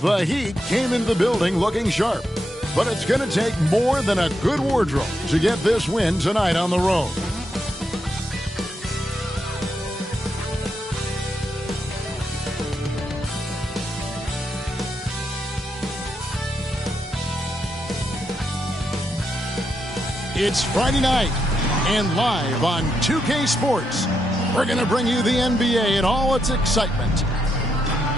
The Heat came into the building looking sharp, but it's going to take more than a good wardrobe to get this win tonight on the road. It's Friday night, and live on 2K Sports, we're going to bring you the NBA and all its excitement.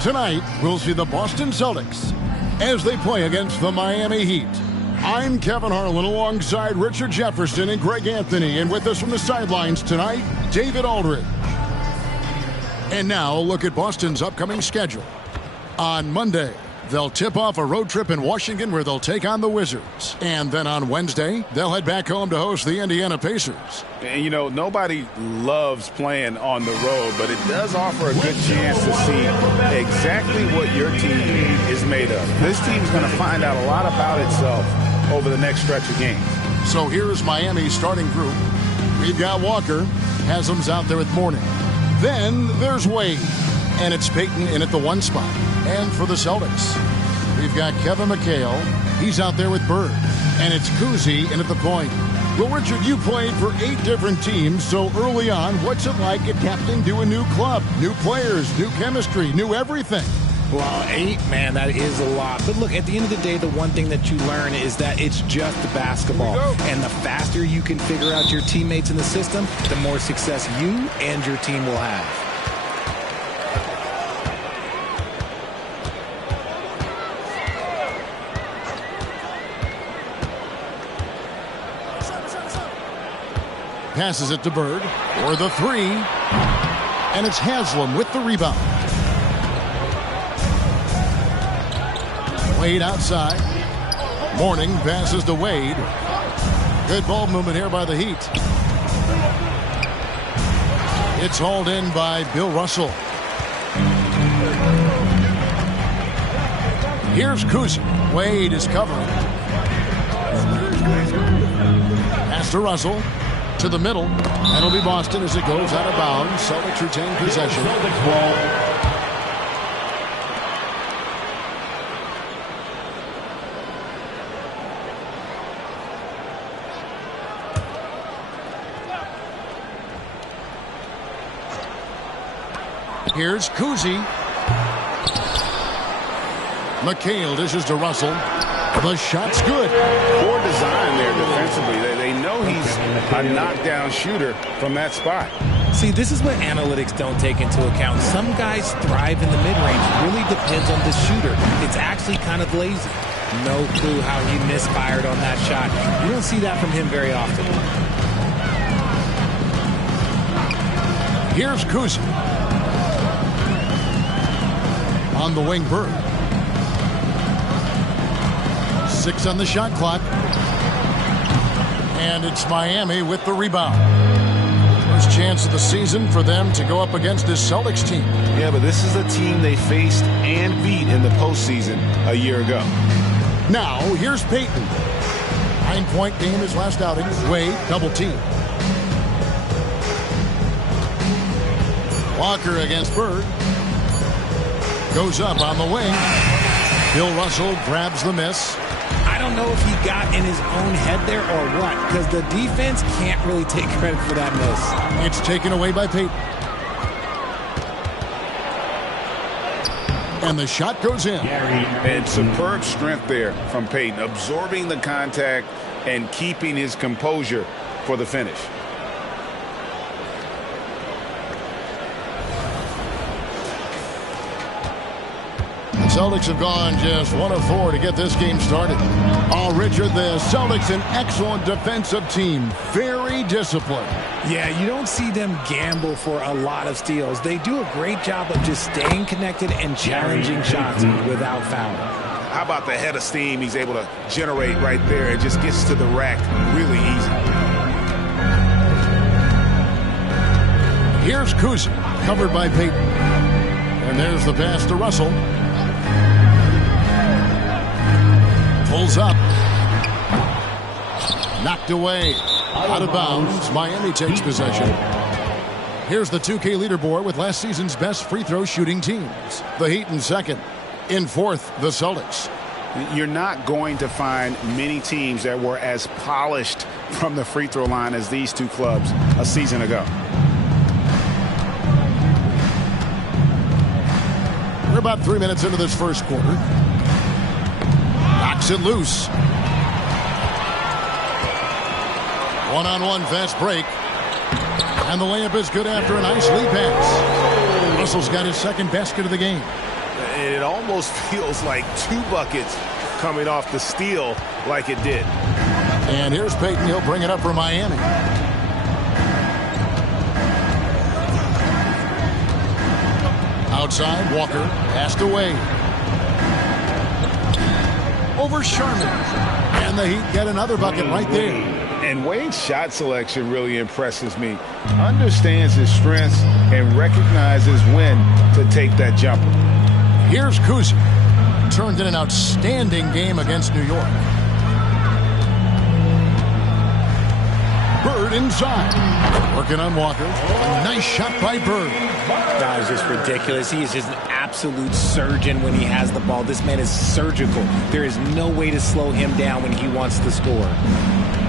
Tonight, we'll see the Boston Celtics as they play against the Miami Heat. I'm Kevin Harlan alongside Richard Jefferson and Greg Anthony, and with us from the sidelines tonight, David Aldridge. And now, a look at Boston's upcoming schedule. On Monday, they'll tip off a road trip in Washington where they'll take on the Wizards. And then on Wednesday, they'll head back home to host the Indiana Pacers. And, you know, nobody loves playing on the road, but it does offer a good chance to see exactly what your team is made of. This team's going to find out a lot about itself over the next stretch of games. So here's Miami's starting group. We've got Walker. Haslam's out there with Mourning. Then there's Wade. And it's Payton in at the 1 spot. And for the Celtics, we've got Kevin McHale. He's out there with Bird. And it's Kuzi in at the point. Well, Richard, you played for 8 different teams, so early on, what's it like adapting to a new club? New players, new chemistry, new everything. Well, 8, man, that is a lot. But look, at the end of the day, the one thing that you learn is that it's just basketball. And the faster you can figure out your teammates in the system, the more success you and your team will have. Passes it to Bird for the 3. And it's Haslam with the rebound. Wade outside. Mourning passes to Wade. Good ball movement here by the Heat. It's hauled in by Bill Russell. Here's Kuzi. Wade is covering. Pass to Russell. To the middle. That'll be Boston as it goes out of bounds. Celtics retain possession. Here's Kuzi. McHale dishes to Russell. The shot's good. Poor design there defensively. They know he's a knockdown shooter from that spot. See, this is what analytics don't take into account. Some guys thrive in the mid-range. Really depends on the shooter. It's actually kind of lazy. No clue how he misfired on that shot. You don't see that from him very often. Here's Kuzi. On the wing, Bird. 6 on the shot clock. And it's Miami with the rebound. First chance of the season for them to go up against this Celtics team. Yeah, but this is a team they faced and beat in the postseason a year ago. Now, here's Payton. 9-point game his last outing. Wade, double team. Walker against Bird. Goes up on the wing. Bill Russell grabs the miss. I don't know if he got in his own head there or what, because the defense can't really take credit for that miss. It's taken away by Payton. And the shot goes in. And superb strength there from Payton, absorbing the contact and keeping his composure for the finish. Celtics have gone just 1 of 4 to get this game started. Oh, Richard, the Celtics, an excellent defensive team. Very disciplined. Yeah, you don't see them gamble for a lot of steals. They do a great job of just staying connected and challenging shots without fouling. How about the head of steam he's able to generate right there? It just gets to the rack really easy. Here's Kuzi, covered by Payton. And there's the pass to Russell. Pulls up. Knocked away. Out of bounds. Miami takes possession. Here's the 2K leaderboard with last season's best free throw shooting teams. The Heat in second. In fourth, the Celtics. You're not going to find many teams that were as polished from the free throw line as these two clubs a season ago. We're about 3 minutes into this first quarter. Knocks it loose. One-on-one fast break. And the layup is good after a nice lead pass. Russell's got his second basket of the game. It almost feels like 2 buckets coming off the steal like it did. And here's Payton. He'll bring it up for Miami. Outside, Walker passed away. Over Sharman. And the Heat get another bucket right there. And Wade's shot selection really impresses me. Understands his strengths and recognizes when to take that jumper. Here's Kuzi. Turned in an outstanding game against New York. Bird inside. Working on Walker. A nice shot by Bird. That is just ridiculous. He is just an absolute surgeon when he has the ball. This man is surgical. There is no way to slow him down when he wants to score.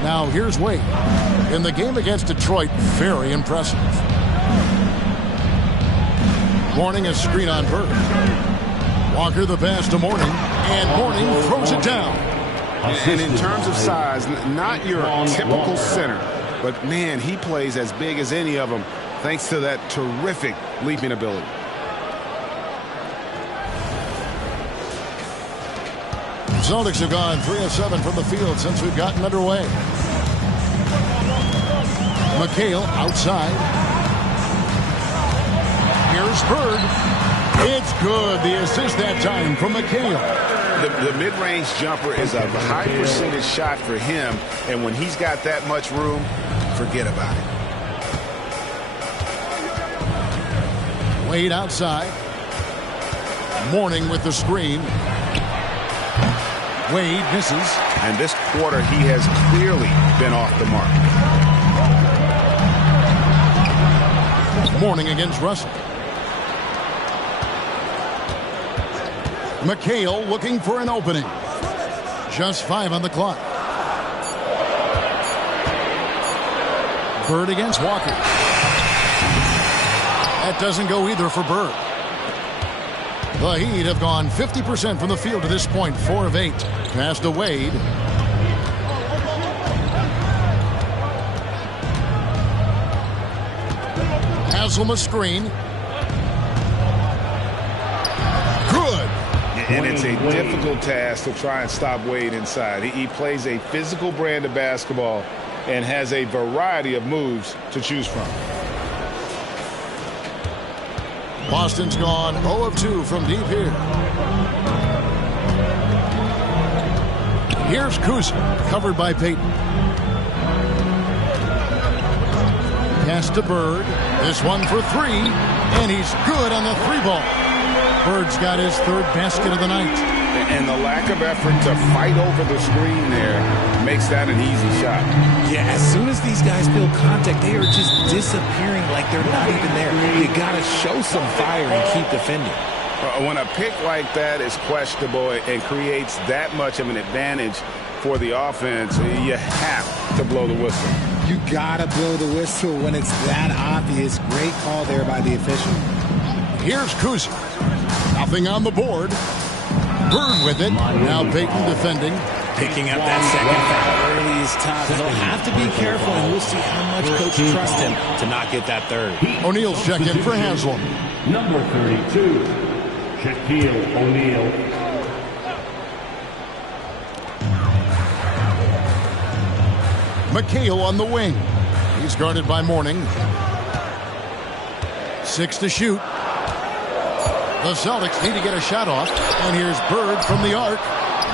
Now here's Wade. In the game against Detroit, very impressive. Mourning a screen on Bird. Walker the pass to Mourning, and Mourning throws it down. And in terms of size, not your typical center, but man, he plays as big as any of them thanks to that terrific leaping ability. Celtics have gone 3 of 7 from the field since we've gotten underway. McHale outside. Here's Bird. It's good. The assist that time from McHale. The mid-range jumper is a high percentage shot for him, and when he's got that much room, forget about it. Wade outside. Mourning with the screen. Wade misses. And this quarter, he has clearly been off the mark. Mourning against Russell. McHale looking for an opening. Just 5 on the clock. Bird against Walker. That doesn't go either for Bird. The Heat have gone 50% from the field to this point, 4 of 8. Pass to Wade. Haslam a screen. Good. And it's a difficult task to try and stop Wade inside. He plays a physical brand of basketball and has a variety of moves to choose from. Boston's gone 0 of 2 from deep here. Here's Kuzi, covered by Payton. Pass to Bird. This one for 3, and he's good on the 3-ball. Bird's got his 3rd basket of the night. And the lack of effort to fight over the screen there makes that an easy shot. Yeah, as soon as these guys feel contact, they are just disappearing like they're not even there. You got to show some fire and keep defending. When a pick like that is questionable and creates that much of an advantage for the offense, you have to blow the whistle. You got to blow the whistle when it's that obvious. Great call there by the official. Here's Kuzi. Nothing on the board. Bird with it. Now Payton defending. Picking up that second foul early is tough. They'll have to be careful, and we'll see how much coach trusts him to not get that 3rd. O'Neal's checked in for Haslam. Number 32, Shaquille O'Neal. McHale on the wing. He's guarded by Mourning. 6 to shoot. The Celtics need to get a shot off. And here's Bird from the arc.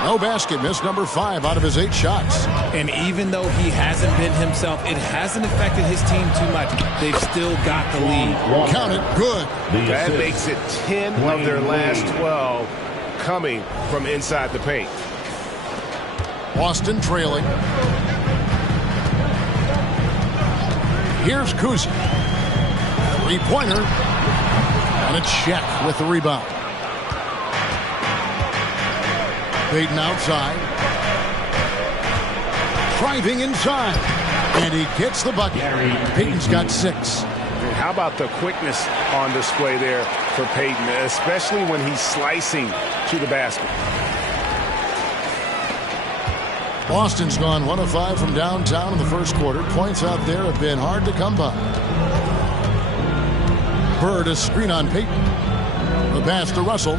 No basket. Missed number 5 out of his 8 shots. And even though he hasn't been himself, it hasn't affected his team too much. They've still got the lead. Count it. Good. That makes it 10 of their last 12 coming from inside the paint. Boston trailing. Here's Kuzi. 3-pointer. And a check with the rebound. Payton outside. Driving inside. And he gets the bucket. Payton's got 6. And how about the quickness on display there for Payton, especially when he's slicing to the basket. Boston's gone 1 of 5 from downtown in the first quarter. Points out there have been hard to come by. Bird, a screen on Payton. The pass to Russell.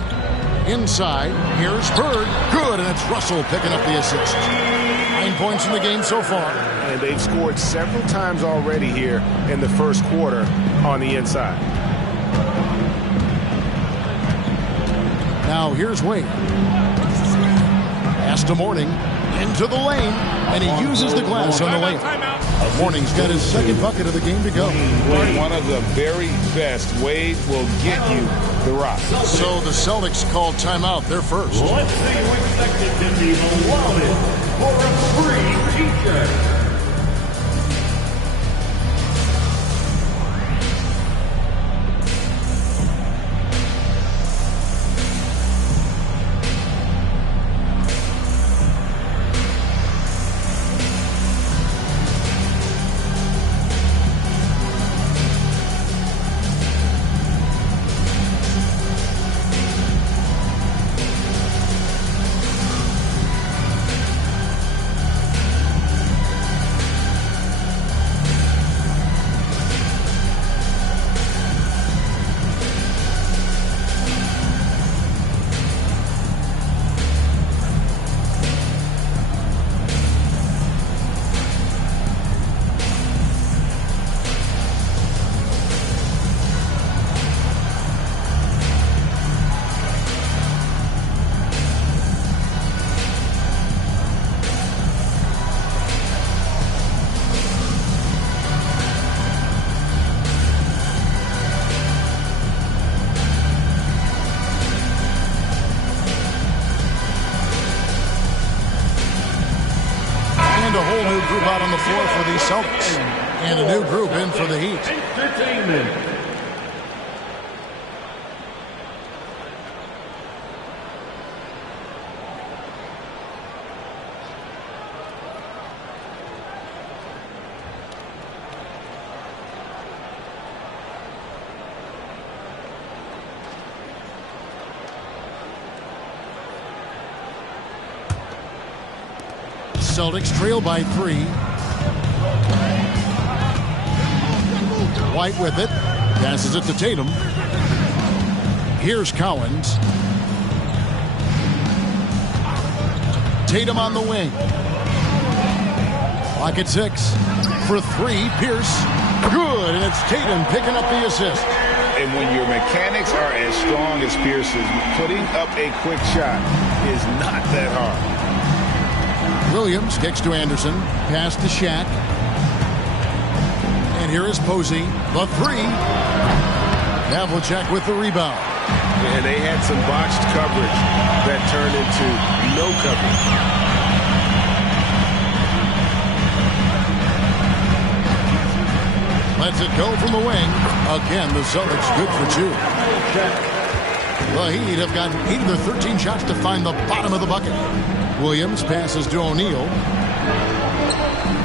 Inside. Here's Bird. Good, and it's Russell picking up the assist. 9 points in the game so far. And they've scored several times already here in the first quarter on the inside. Now here's Wade. Pass to Mourning. Into the lane, and he uses the glass on the layup. Mourning's got his second bucket of the game to go. One of the very best. Wade will get you the rock. So the Celtics called timeout. They're first. Let's see who expected to be the longest for a free t-shirt. A whole new group out on the floor for the Celtics. And a new group in for the Heat. Entertainment. Celtics trail by 3. White with it. Passes it to Tatum. Here's Collins. Tatum on the wing. Clock at 6. For 3, Pierce. Good, and it's Tatum picking up the assist. And when your mechanics are as strong as Pierce's, putting up a quick shot is not that hard. Williams kicks to Anderson. Pass to Shaq. And here is Posey. The 3. Havlicek with the rebound. And they had some botched coverage that turned into no coverage. Lets it go from the wing. Again, the Celtics good for 2. The Heat have gotten 8 of their 13 shots to find the bottom of the bucket. Williams passes to O'Neal.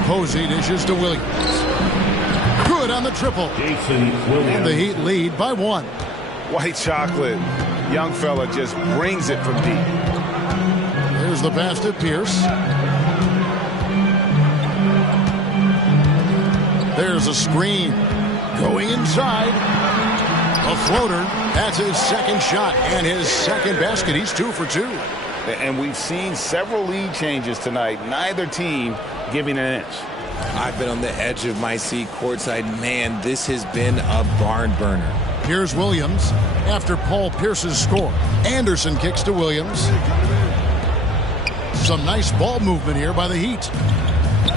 Posey dishes to Williams. Good on the triple. And the Heat lead by 1. White chocolate. Young fella just brings it from deep. Here's the pass to Pierce. There's a screen. Going inside. A floater. That's his second shot and his second basket. He's 2 for 2. And we've seen several lead changes tonight. Neither team giving an inch. I've been on the edge of my seat courtside. Man, this has been a barn burner. Here's Williams after Paul Pierce's score. Anderson kicks to Williams. Some nice ball movement here by the Heat.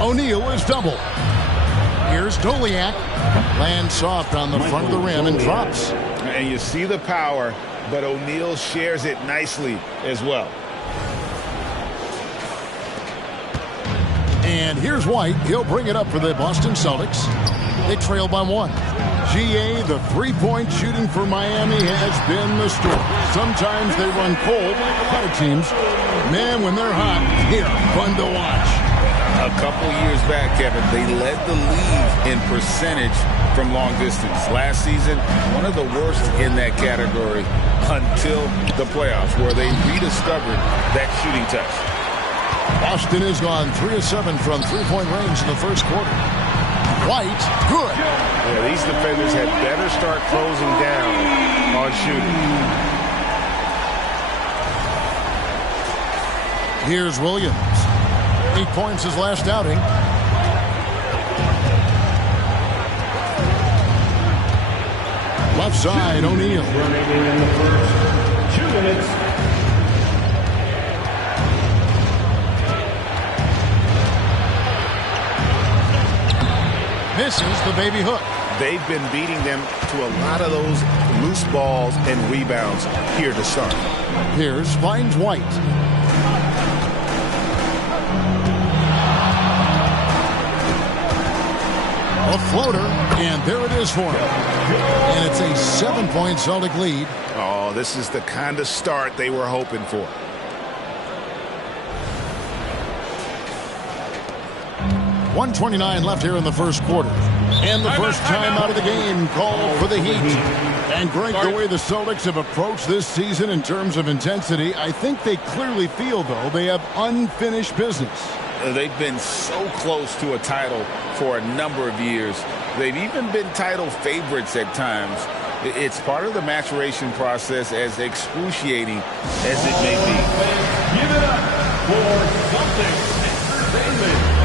O'Neal is double. Here's Doliak. Lands soft on the front of the rim and drops. And you see the power, but O'Neal shares it nicely as well. And here's White. He'll bring it up for the Boston Celtics. They trail by 1. GA, the three-point shooting for Miami has been the story. Sometimes they run cold, like a lot of teams. Man, when they're hot, they are fun to watch. A couple years back, Kevin, they led the league in percentage from long distance. Last season, one of the worst in that category until the playoffs, where they rediscovered that shooting touch. Boston has gone 3 of 7 from three-point range in the first quarter. White, good. Yeah, these defenders had better start closing down on shooting. Here's Williams. 8 points his last outing. Left side, O'Neal. Remaining in the first 2 minutes. Misses the baby hook. They've been beating them to a lot of those loose balls and rebounds here to start. Pierce finds White. A floater, and there it is for him. And it's a 7-point Celtic lead. Oh, this is the kind of start they were hoping for. .129 left here in the first quarter. And the first time out of the game called for the Heat. And Greg, the way the Celtics have approached this season in terms of intensity, I think they clearly feel, though, they have unfinished business. They've been so close to a title for a number of years. They've even been title favorites at times. It's part of the maturation process, as excruciating as it may be. Give it up for Celtics Entertainment.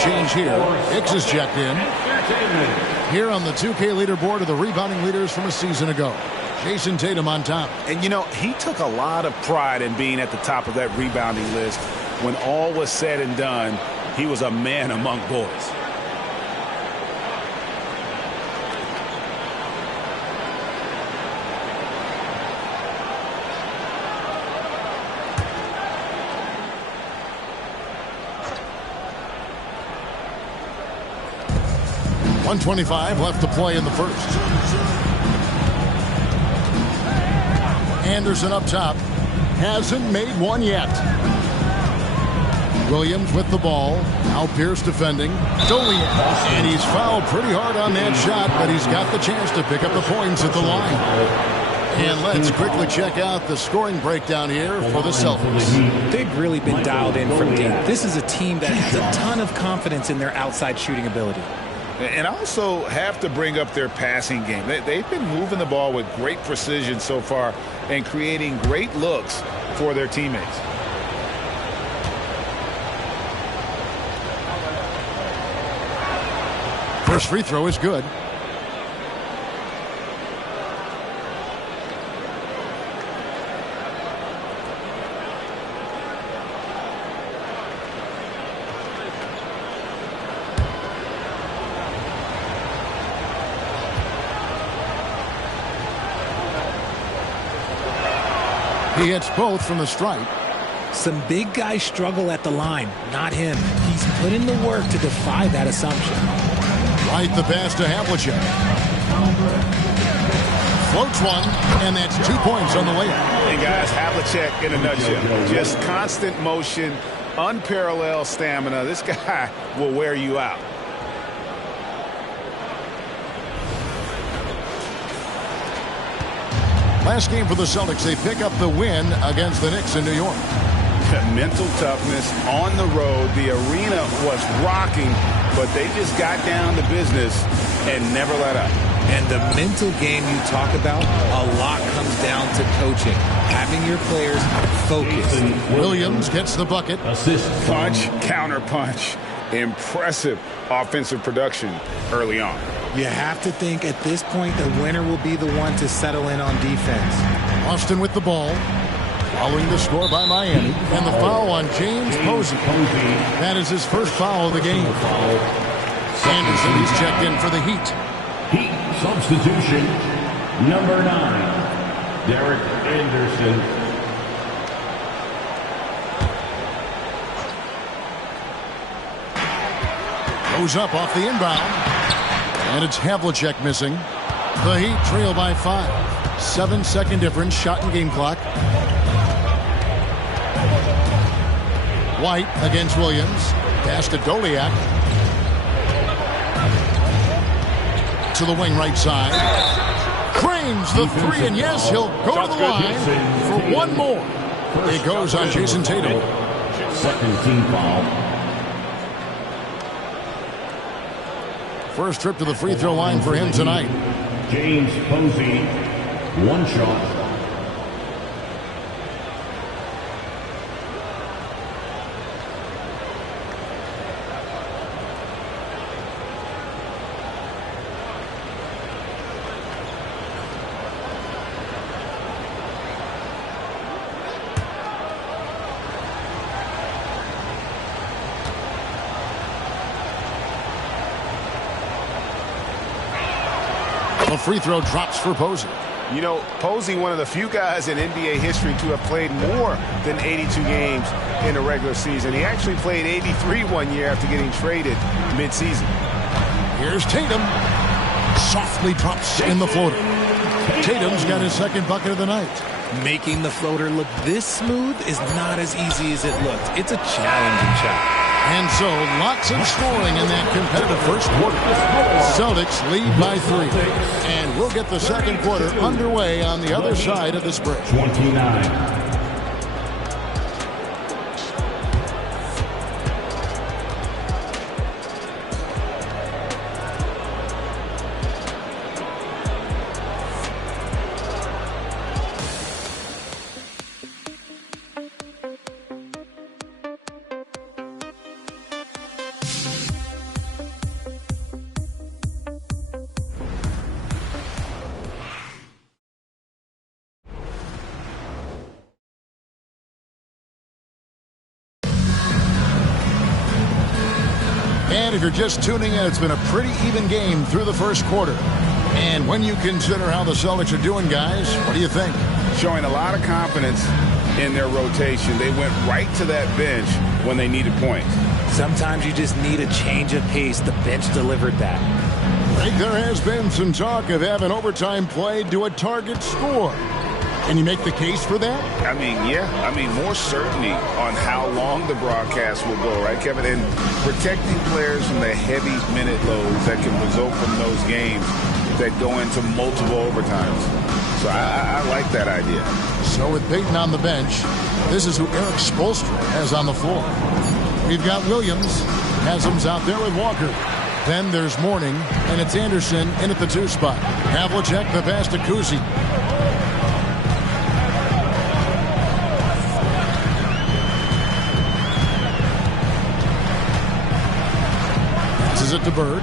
Change here. Hicks is checked in. Here on the 2K leaderboard are the rebounding leaders from a season ago. Jason Tatum on top. And, you know, he took a lot of pride in being at the top of that rebounding list. When all was said and done, he was a man among boys. .125 left to play in the first. Anderson up top. Hasn't made one yet. Williams with the ball. Now Pierce defending. And he's fouled pretty hard on that shot, but he's got the chance to pick up the points at the line. And let's quickly check out the scoring breakdown here for the Celtics. They've really been dialed in from deep. This is a team that has a ton of confidence in their outside shooting ability. And also have to bring up their passing game. They've been moving the ball with great precision so far and creating great looks for their teammates. First free throw is good. He hits both from the stripe. Some big guys struggle at the line, not him. He's put in the work to defy that assumption. Right, the pass to Havlicek. Floats one, and that's 2 points on the layup. And guys, Havlicek in a nutshell. Just constant motion, unparalleled stamina. This guy will wear you out. Last game for the Celtics, they pick up the win against the Knicks in New York. Mental toughness on the road. The arena was rocking, but they just got down to business and never let up. And the mental game you talk about, a lot comes down to coaching. Having your players focused. Williams gets the bucket. Assist. Punch, counter punch. Impressive offensive production early on. You have to think at this point the winner will be the one to settle in on defense. Austin with the ball. Following the score by Miami. And the foul on James Posey. That is his first foul of the game. Anderson, he's checked in for the Heat. Heat substitution, number 9, Derek Anderson. Goes up off the inbound. And it's Havlicek missing. The Heat trail by 5. 7-second difference, shot and game clock. White against Williams. Pass to Doliak. To the wing right side. Cranes the three, and yes, he'll go to the line for one more. It goes on Jason Tatum. Second team foul. First trip to the free throw line for him tonight. James Posey, one shot. The free throw drops for Posey. You know, Posey, one of the few guys in NBA history to have played more than 82 games in a regular season. He actually played 83 one year after getting traded midseason. Here's Tatum. Softly drops in the floater. Tatum's got his second bucket of the night. Making the floater look this smooth is not as easy as it looked. It's a challenging shot. And so, lots of scoring in that competitive first quarter. Celtics lead by 3. And we'll get the second quarter underway on the other side of this break. 29. And if you're just tuning in, it's been a pretty even game through the first quarter. And when you consider how the Celtics are doing, guys, what do you think? Showing a lot of confidence in their rotation. They went right to that bench when they needed points. Sometimes you just need a change of pace. The bench delivered that. I think there has been some talk of having overtime played to a target score. Can you make the case for that? I mean, yeah. I mean, more certainty on how long the broadcast will go, right, Kevin? And protecting players from the heavy minute loads that can result from those games that go into multiple overtimes. So I like that idea. So with Peyton on the bench, this is who Eric Spoelstra has on the floor. We've got Williams. Haslam's out there with Walker. Then there's Mourning, and it's Anderson in at the 2 spot. Havlicek the pass to Kuzi. Passes it to Bird.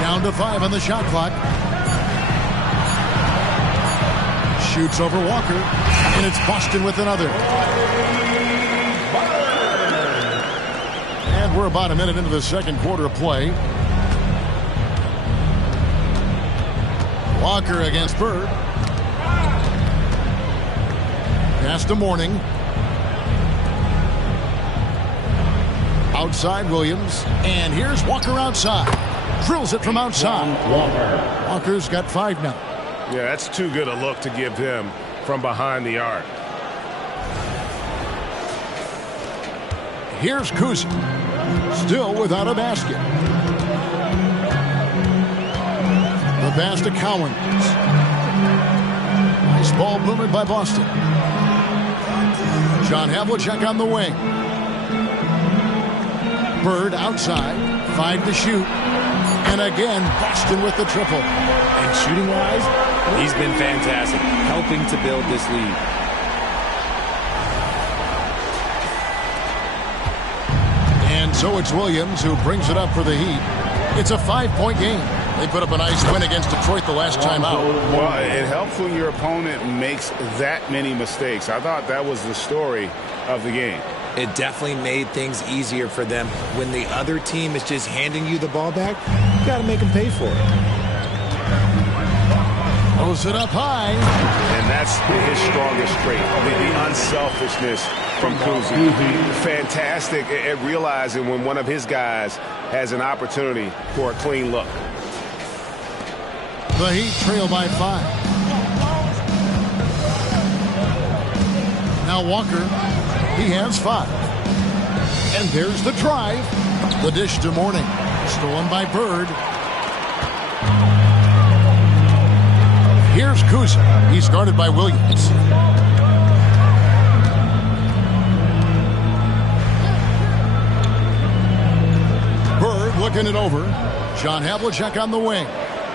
Down to 5 on the shot clock. Shoots over Walker, and it's Boston with another. And we're about a minute into the second quarter of play. Walker against Bird. Pass to Mourning. Outside Williams. And here's Walker outside. Drills it from outside. Walker's got 5 now. Yeah, that's too good a look to give him from behind the arc. Here's Kuzma. Still without a basket. The pass to Cowens. Nice ball movement by Boston. John Havlicek on the wing. Bird outside. 5 to shoot. And again, Boston with the triple. And shooting-wise, he's been fantastic, helping to build this lead. And so it's Williams who brings it up for the Heat. It's a 5-point game. They put up a nice win against Detroit the last time out. Well, it helps when your opponent makes that many mistakes. I thought that was the story of the game. It definitely made things easier for them. When the other team is just handing you the ball back, you got to make them pay for it. Throws it up high. And that's his strongest trait, the unselfishness from Kuzma. Fantastic at realizing when one of his guys has an opportunity for a clean look. The Heat trail by 5. Now Walker, he has 5. And there's the drive. The dish to Mourning. Stolen by Bird. Here's Kuzma. He's guarded by Williams. Bird looking it over. John Havlicek on the wing.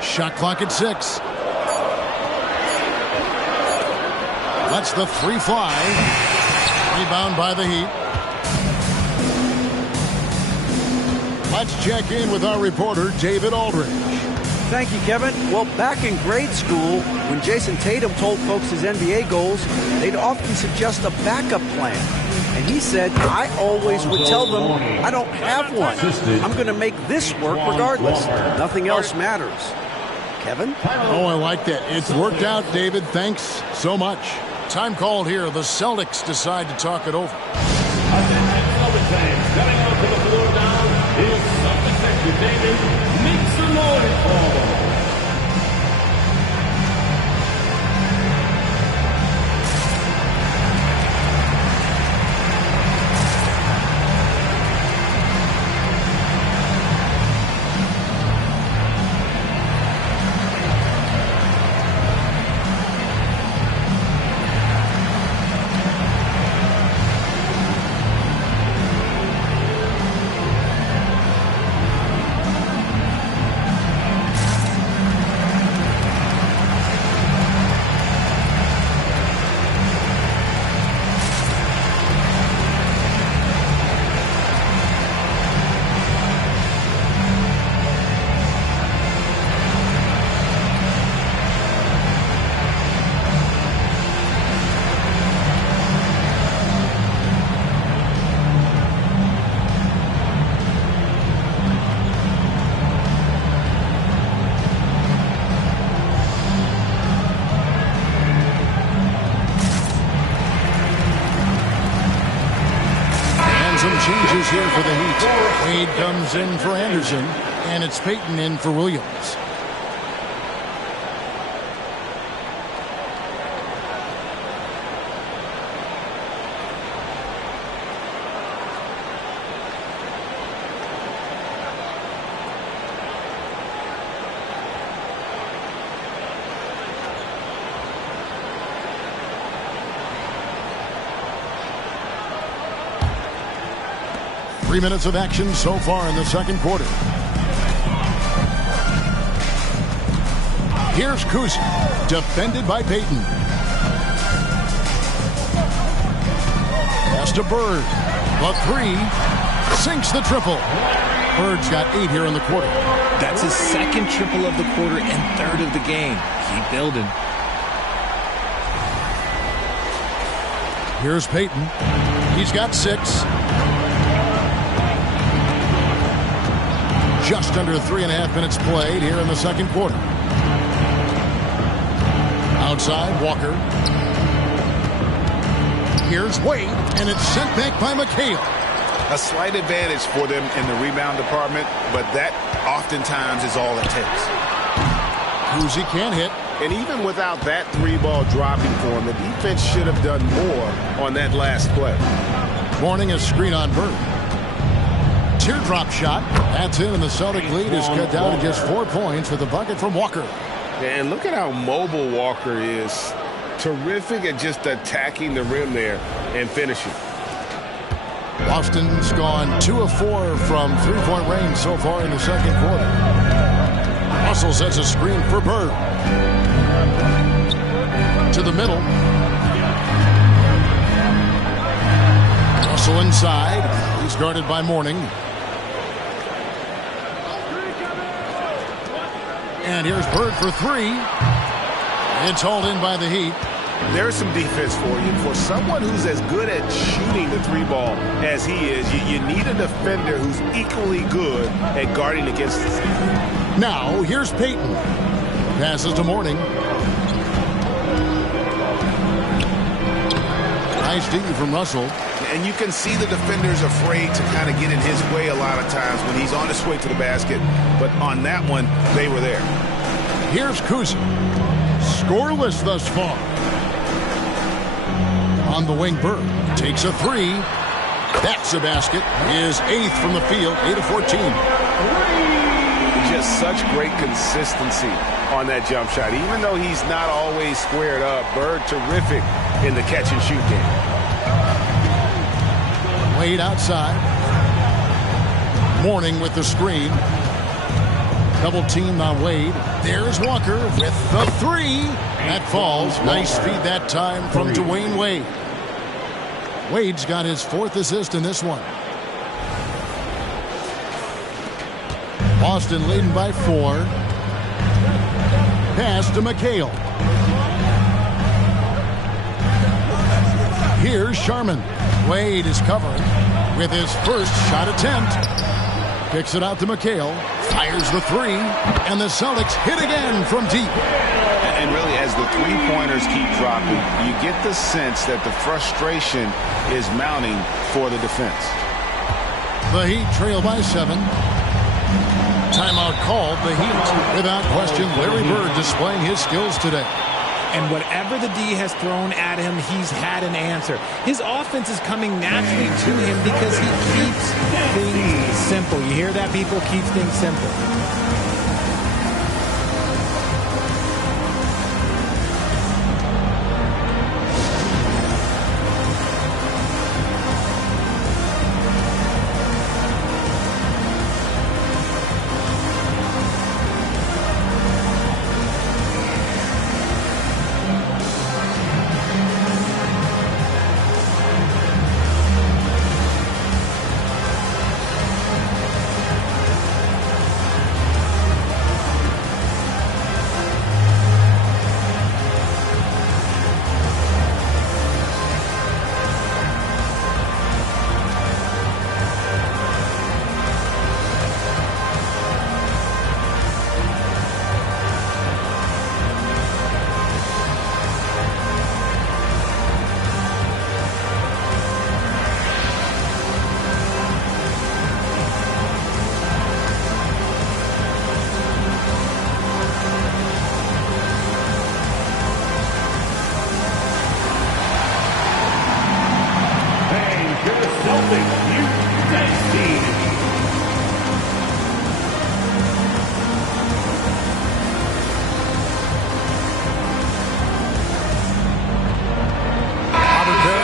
Shot clock at 6. Lets the 3 fly. Rebound by the Heat. Let's check in with our reporter, David Aldridge. Thank you, Kevin. Well, back in grade school, when Jason Tatum told folks his NBA goals, they'd often suggest a backup plan. And he said, I always would tell them, I don't have one. I'm going to make this work regardless. Nothing else matters. Kevin? Oh, I like that. It's worked out, David. Thanks so much. Time called here. The Celtics decide to talk it over. Celtics fans, coming onto the floor now is Celtics Secretary David. Make some noise for them. Changes here for the Heat. Wade comes in for Anderson, and it's Payton in for Williams. Three minutes of action so far in the second quarter. Here's Kuzma, defended by Payton. Pass to Bird. The 3 sinks the triple. Bird's got 8 here in the quarter. That's his second triple of the quarter and third of the game. Keep building. Here's Payton. He's got 6. Just under 3.5 minutes played here in the second quarter. Outside, Walker. Here's Wade, and it's sent back by McHale. A slight advantage for them in the rebound department, but that oftentimes is all it takes. Kuzi can't hit. And even without that three-ball dropping for him, the defense should have done more on that last play. Warning, a screen on Bird. Teardrop shot. That's in, and the Celtic lead is cut down to just 4 points with a bucket from Walker. And look at how mobile Walker is. Terrific at just attacking the rim there and finishing. Boston's gone 2 of 4 from three-point range so far in the second quarter. Russell sets a screen for Bird. To the middle. Russell inside. He's guarded by Mourning. And here's Bird for 3. It's hauled in by the Heat. There's some defense for you. For someone who's as good at shooting the three ball as he is, you need a defender who's equally good at guarding against it. Now, here's Payton. Passes to Mourning. Nice D from Russell. And you can see the defender's afraid to kind of get in his way a lot of times when he's on his way to the basket. But on that one, they were there. Here's Kuzi. Scoreless thus far. On the wing, Bird takes a 3. That's a basket. His 8th from the field, 8 of 14. Just such great consistency on that jump shot. Even though he's not always squared up, Bird terrific in the catch and shoot game. Wade outside. Mourning with the screen. Double team on Wade. There's Walker with the 3. That falls. Nice feed that time from Dwayne Wade. Wade's got his 4th assist in this one. Boston leading by 4. Pass to McHale. Here's Sharman. Wade is covering with his first shot attempt. Kicks it out to McHale. Fires the 3. And the Celtics hit again from deep. And really, as the three-pointers keep dropping, you get the sense that the frustration is mounting for the defense. The Heat trail by 7. Timeout called. The Heat, without question, Larry Bird displaying his skills today. And whatever the D has thrown at him, he's had an answer. His offense is coming naturally to him because he keeps things simple. You hear that, people? Keeps things simple.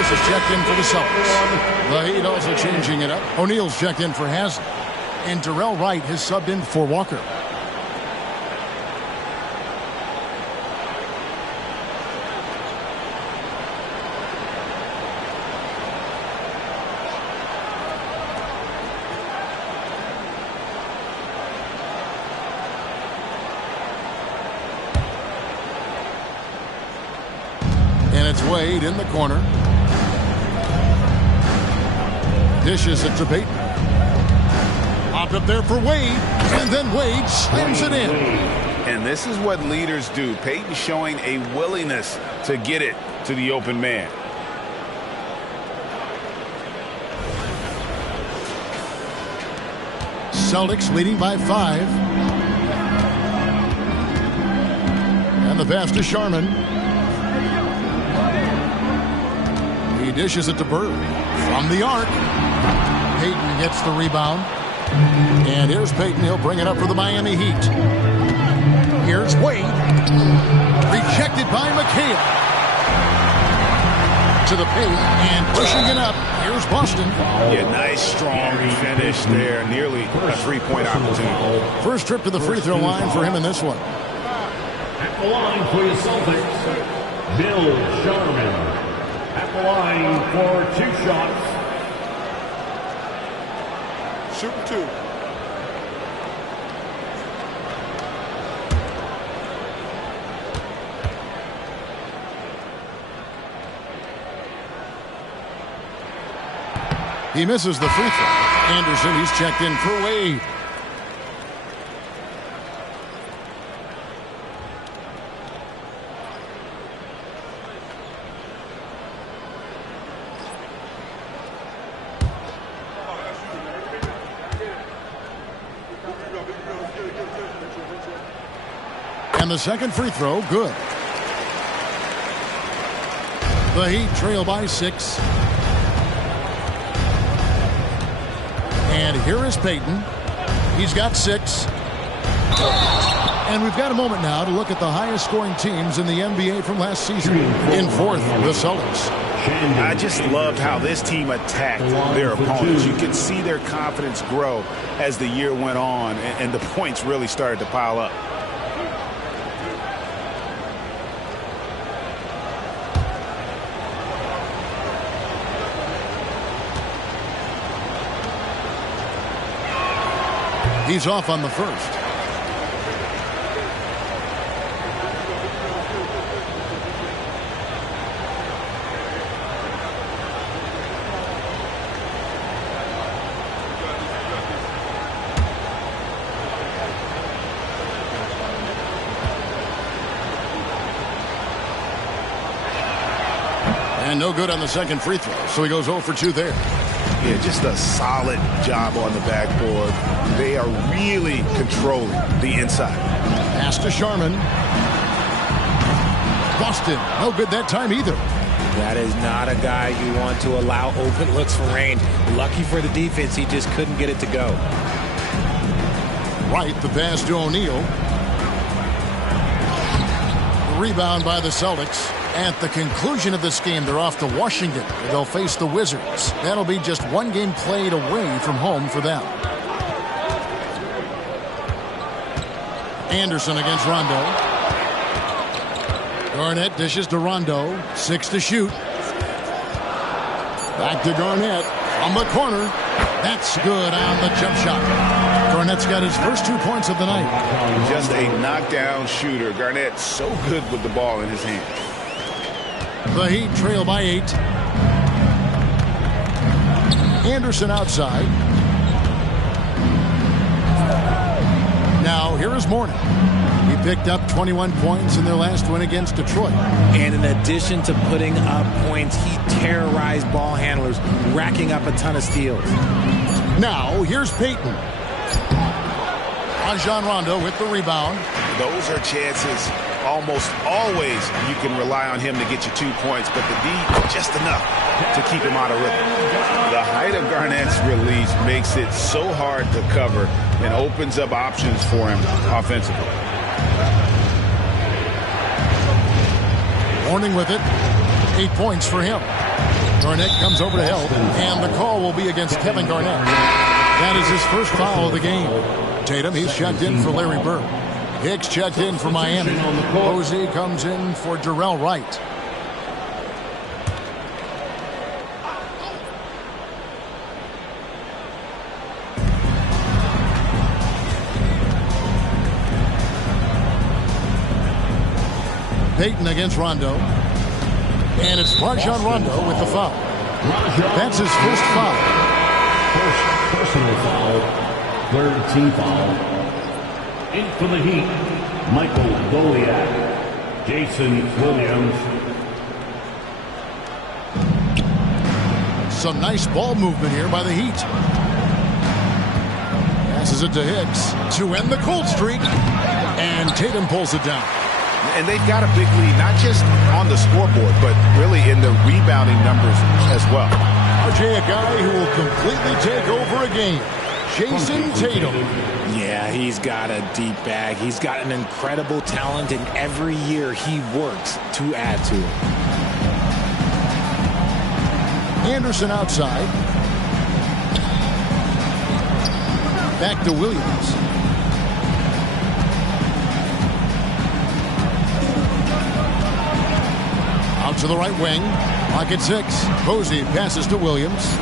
Is checked in for the Celtics. The Heat also changing it up. O'Neal's checked in for Haslem. And Darrell Wright has subbed in for Walker. And it's Wade in the corner. Dishes it to Payton. Popped up there for Wade, and then Wade slams it in. And this is what leaders do. Payton showing a willingness to get it to the open man. Celtics leading by 5. And the pass to Sharman. He dishes it to Bird from the arc. Payton gets the rebound. And here's Payton. He'll bring it up for the Miami Heat. Here's Wade. Rejected by McHale. To the paint and pushing it up. Here's Boston. Yeah, nice, strong finish there. Nearly a three-point opportunity. First trip to the free throw line for him in this one. At the line for your Celtics, Bill Sharman. At the line for 2 shots. Shooting 2. He misses the free throw. Anderson, he's checked in for Wade. And the second free throw, good. The Heat trail by 6. And here is Payton. He's got 6. And we've got a moment now to look at the highest scoring teams in the NBA from last season. In fourth, the Celtics. I just loved how this team attacked their opponents. You could see their confidence grow as the year went on, and the points really started to pile up. He's off on the first. And no good on the second free throw, so he goes 0 for 2 there. Yeah, just a solid job on the backboard. They are really controlling the inside. Pass to Sharman. Boston, no good that time either. That is not a guy you want to allow open looks from range. Lucky for the defense, he just couldn't get it to go. Right, the pass to O'Neal. Rebound by the Celtics. At the conclusion of this game, they're off to Washington. They'll face the Wizards. That'll be just one game played away from home for them. Anderson against Rondo. Garnett dishes to Rondo. 6 to shoot. Back to Garnett from the corner. That's good on the jump shot. Garnett's got his first 2 points of the night. Just a knockdown shooter. Garnett so good with the ball in his hands. The Heat trail by 8. Anderson outside. Now here is Mourning. He picked up 21 points in their last win against Detroit. And in addition to putting up points, he terrorized ball handlers, racking up a ton of steals. Now here's Payton. Rajon Rondo with the rebound. Those are chances. Almost always you can rely on him to get you 2 points, but the D just enough to keep him out of rhythm. The height of Garnett's release makes it so hard to cover and opens up options for him offensively. Mourning with it. 8 points for him. Garnett comes over to help, and the call will be against Kevin Garnett. That is his first foul of the game. Tatum, he's checked in for Larry Bird. Hicks checked in for Miami. Posey comes in for Jarrell Wright. Payton against Rondo. And it's Rajon Rondo with the foul. That's his first foul. First personal foul, third team foul. In for the Heat, Michael Goliak, Jason Williams. Some nice ball movement here by the Heat. Passes it to Hicks to end the cold streak. And Tatum pulls it down. And they've got a big lead, not just on the scoreboard, but really in the rebounding numbers as well. RJ, a guy who will completely take over a game. Jason Tatum. Yeah, he's got a deep bag. He's got an incredible talent, and every year he works to add to it. Anderson outside. Back to Williams. Out to the right wing. Pocket 6. Posey passes to Williams.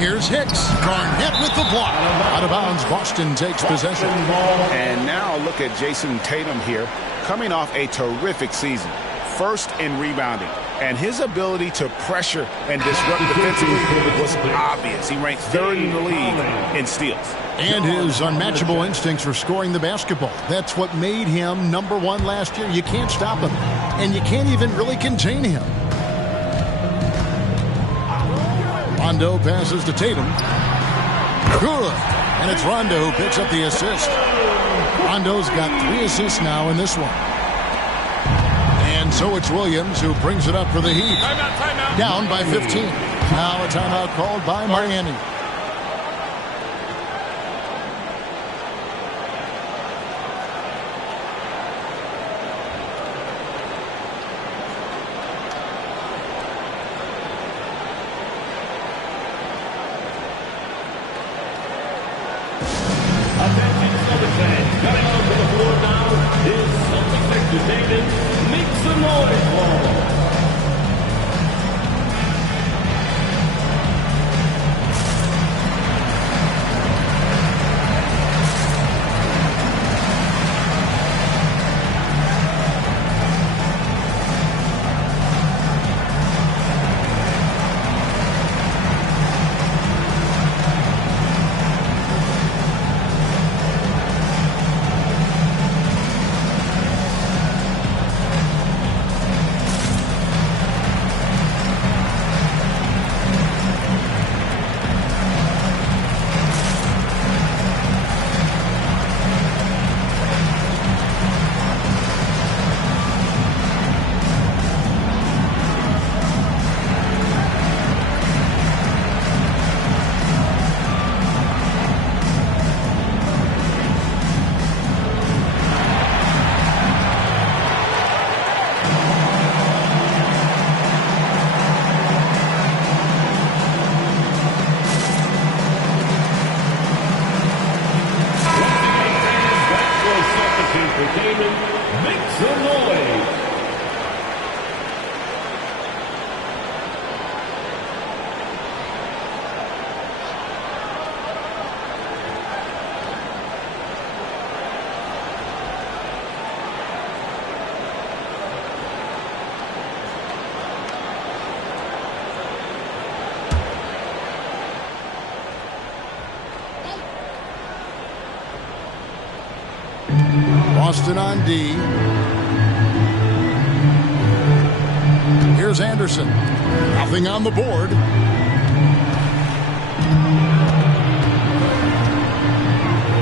Here's Hicks. Garnett with the block. Out of bounds. Boston takes possession. And now look at Jason Tatum here, coming off a terrific season. First in rebounding. And his ability to pressure and disrupt defensively was obvious. He ranked third in the league in steals. And his unmatchable instincts for scoring the basketball. That's what made him #1 last year. You can't stop him. And you can't even really contain him. Rondo passes to Tatum. Good. And it's Rondo who picks up the assist. Rondo's got 3 assists now in this one. And so it's Williams who brings it up for the Heat. Timeout. Down by 15. Now a timeout called by Miami. Attention Celtics fans, coming onto the floor now is Celtics Victor David. Make some noise for him. Make some noise. Boston on D. Here's Anderson. Nothing on the board.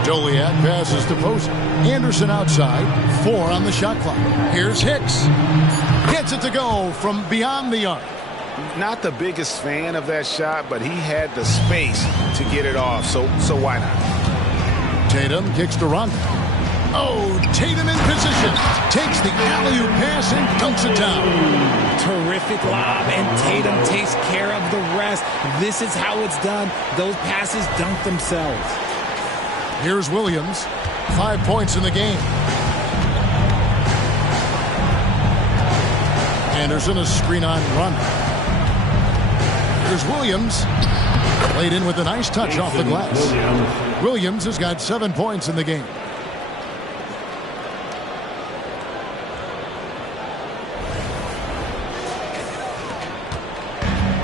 Joliet passes to Posey. Anderson outside. 4 on the shot clock. Here's Hicks. Gets it to go from beyond the arc. Not the biggest fan of that shot, but he had the space to get it off, so why not? Tatum kicks to Rondo. Oh, Tatum in position. Takes the alley-oop pass and dunks it down. Terrific lob, and Tatum takes care of the rest. This is how it's done. Those passes dunk themselves. Here's Williams. 5 points in the game. Anderson, a screen on Rondo. Here's Williams. Played in with a nice touch off the glass. Williams has got 7 points in the game.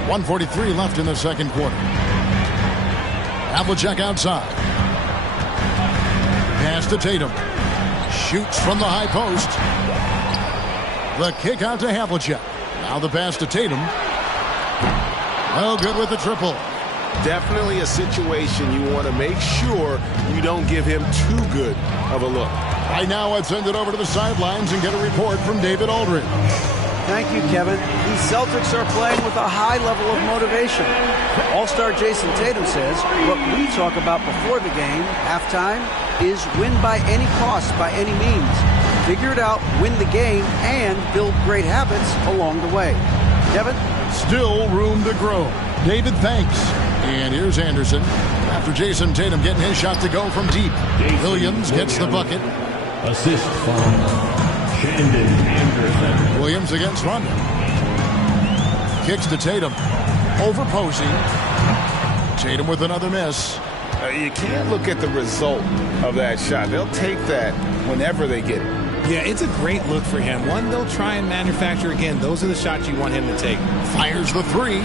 .143 left in the second quarter. Havlicek outside. Pass to Tatum. Shoots from the high post. The kick out to Havlicek. Now the pass to Tatum. Well, good with the triple. Definitely a situation you want to make sure you don't give him too good of a look. Right now, let's send it over to the sidelines and get a report from David Aldridge. Thank you, Kevin. These Celtics are playing with a high level of motivation. All-star Jason Tatum says what we talk about before the game, halftime, is win by any cost, by any means. Figure it out, win the game, and build great habits along the way. Kevin? Still room to grow. David, thanks. And here's Anderson. After Jason Tatum getting his shot to go from deep. Williams gets the bucket. Assist from Shandon Anderson. Williams against Rondo. Kicks to Tatum. Over Posey. Tatum with another miss. You can't look at the result of that shot. They'll take that whenever they get it. Yeah, it's a great look for him. One they'll try and manufacture again. Those are the shots you want him to take. Fires the three.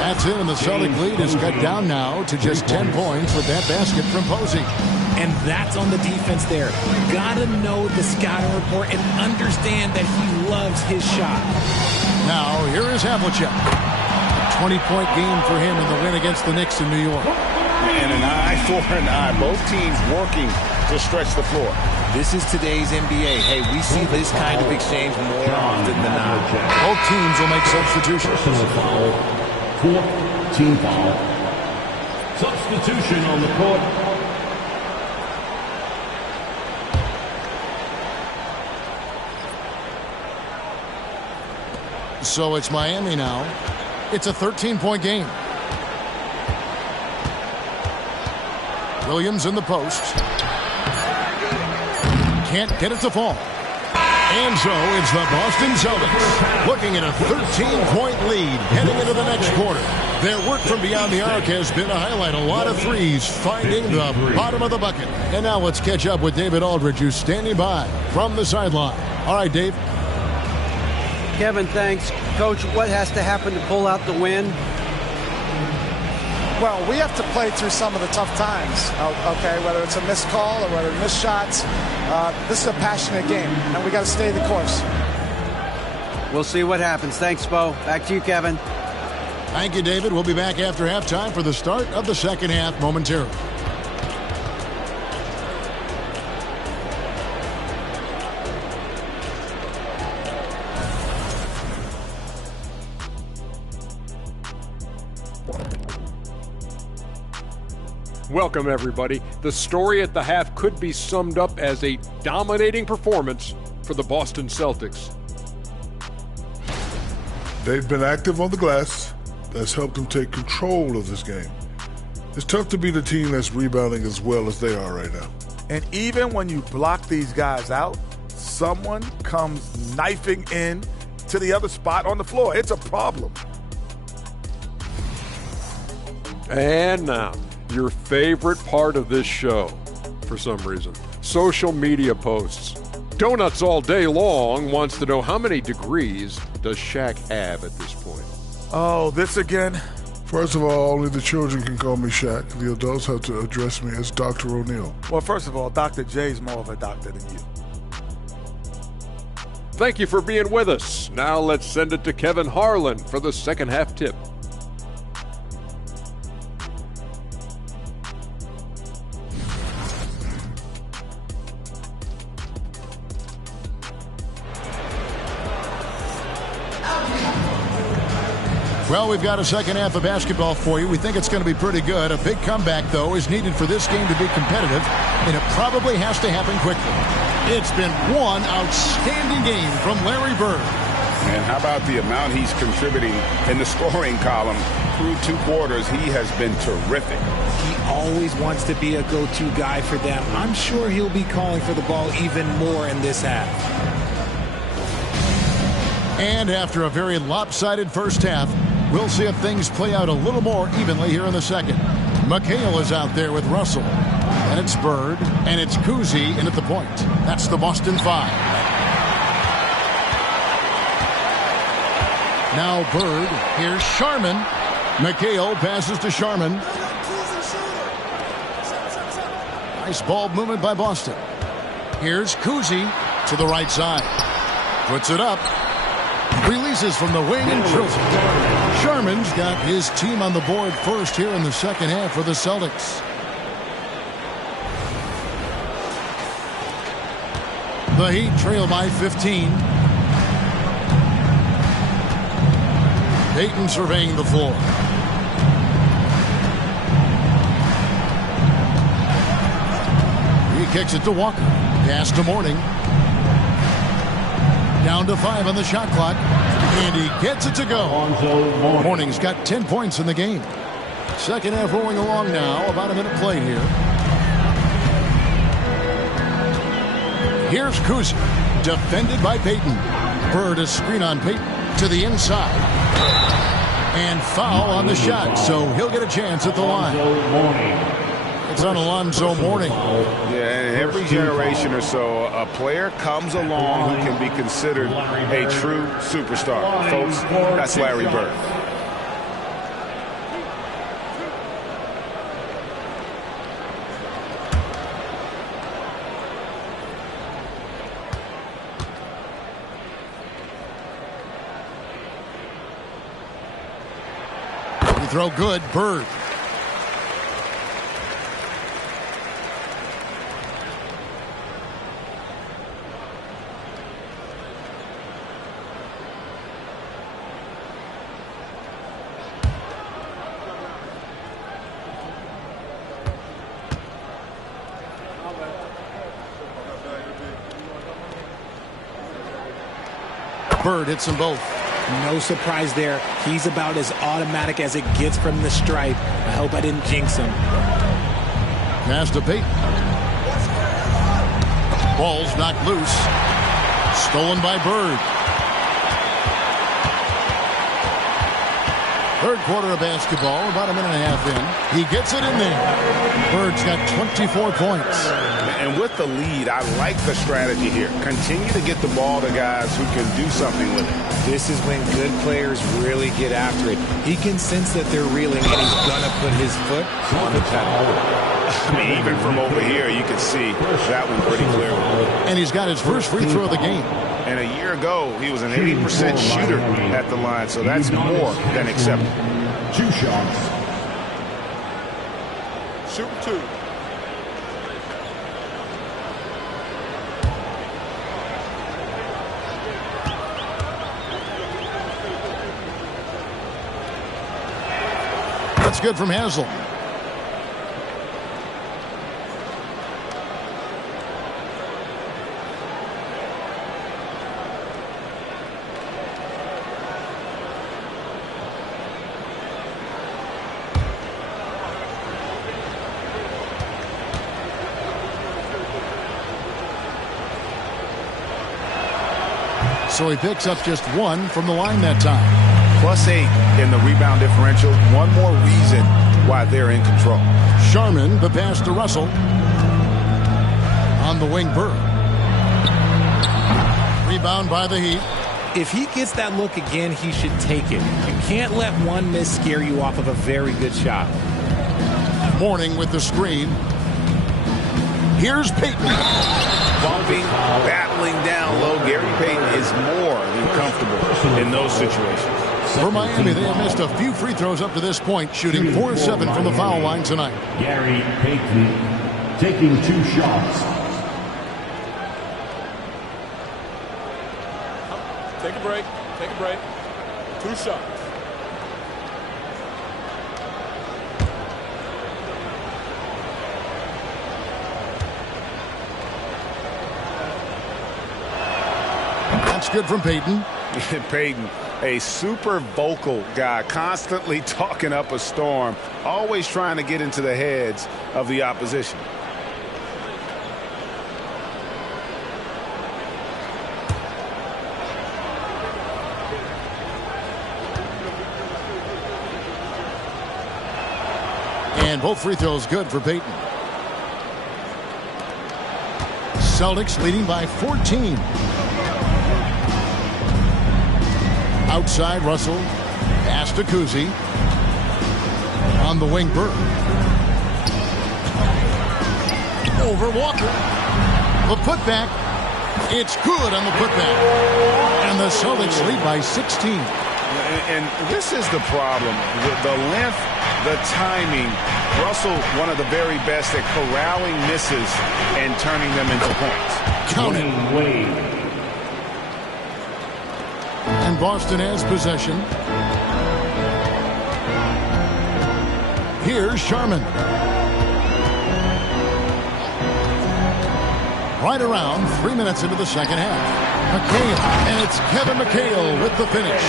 That's it, and the Celtic lead is cut down now to just 10 points with that basket from Posey. And that's on the defense there. Gotta know the scouting report and understand that he loves his shot. Now, here is Havlicek. A 20-point game for him in the win against the Knicks in New York. And an eye for an eye. Both teams working to stretch the floor. This is today's NBA. Hey, we see this kind of exchange more often than not. Both teams will make substitutions. Personal foul. Fourth team foul. Substitution on the court. So it's Miami now. It's a 13-point game. Williams in the post. Can't get it to fall. And so it's the Boston Celtics looking at a 13-point lead heading into the next quarter. Their work from beyond the arc has been a highlight. A lot of threes finding the bottom of the bucket. And now let's catch up with David Aldridge, who's standing by from the sideline. All right, Dave. Kevin, thanks. Coach, what has to happen to pull out the win? Well, we have to play through some of the tough times, okay, whether it's a missed call or whether it's missed shots. This is a passionate game, and we got to stay the course. We'll see what happens. Thanks, Bo. Back to you, Kevin. Thank you, David. We'll be back after halftime for the start of the second half momentarily. Welcome, everybody. The story at the half could be summed up as a dominating performance for the Boston Celtics. They've been active on the glass. That's helped them take control of this game. It's tough to be the team that's rebounding as well as they are right now. And even when you block these guys out, someone comes knifing in to the other spot on the floor. It's a problem. And now, your favorite part of this show, for some reason, social media posts. Donuts all day long wants to know how many degrees does Shaq have at this point? Oh, this again? First of all, only the children can call me Shaq. The adults have to address me as Dr. O'Neal. Well, first of all, Dr. J's more of a doctor than you. Thank you for being with us. Now let's send it to Kevin Harlan for the second half tip. Well, we've got a second half of basketball for you. We think it's going to be pretty good. A big comeback, though, is needed for this game to be competitive, and it probably has to happen quickly. It's been one outstanding game from Larry Bird. And how about the amount he's contributing in the scoring column through 2 quarters? He has been terrific. He always wants to be a go-to guy for them. I'm sure he'll be calling for the ball even more in this half. And after a very lopsided first half, we'll see if things play out a little more evenly here in the second. McHale is out there with Russell. And it's Bird, and it's Cousy in at the point. That's the Boston 5. Now Bird, here's Sharman. McHale passes to Sharman. Nice ball movement by Boston. Here's Cousy to the right side. Puts it up. Release raises from the wing and drills it. Sherman's got his team on the board first here in the second half for the Celtics. The Heat trail by 15. Payton surveying the floor. He kicks it to Walker. Pass to Mourning. Down to 5 on the shot clock. And he gets it to go. Mourning's got 10 points in the game. Second half rolling along now. About a minute played here. Here's Kuzi. Defended by Payton. Bird, a screen on Payton. To the inside. And foul on the shot. So he'll get a chance at the line. It's on Alonzo Mourning. Yeah, in every generation or so, a player comes along who can be considered a true superstar. Folks, that's Larry Bird. Throw good. Bird. Bird hits them both. No surprise there. He's about as automatic as it gets from the stripe. I hope I didn't jinx him. Pass to Payton. Ball's knocked loose. Stolen by Bird. Third quarter of basketball, about a minute and a half in. He gets it in there. Bird's got 24 points. And with the lead, I like the strategy here. Continue to get the ball to guys who can do something with it. This is when good players really get after it. He can sense that they're reeling, and he's going to put his foot on the pedal. I mean, even from over here, you can see that one pretty clearly. And he's got his first free throw of the game. And a year ago, he was an 80% shooter at the line, so that's more than acceptable. 2 shots. Shoot 2. That's good from Hazel. So he picks up just 1 from the line that time. +8 in the rebound differential. One more reason why they're in control. Sharman, the pass to Russell. On the wing, Bird. Rebound by the Heat. If he gets that look again, he should take it. You can't let one miss scare you off of a very good shot. Mourning with the screen. Here's Payton. Bumping, battling down low. Gary Payton is more than comfortable in those situations. For Miami, they have missed a few free throws up to this point, shooting 4-7 from the foul line tonight. Gary Payton taking 2 shots. Take a break. Take a break. 2 shots. That's good from Payton. Payton, a super vocal guy, constantly talking up a storm, always trying to get into the heads of the opposition. And both free throws good for Payton. Celtics leading by 14. Outside, Russell. Pass to Kuzi. On the wing, Bird. Over Walker. The putback. It's good on the putback. And the Celtics lead by 16. And this is the problem. The length, the timing. Russell, one of the very best at corralling misses and turning them into points. Count it. And Boston has possession. Here's Sharman. Right around 3 minutes into the second half. McHale, and it's Kevin McHale with the finish.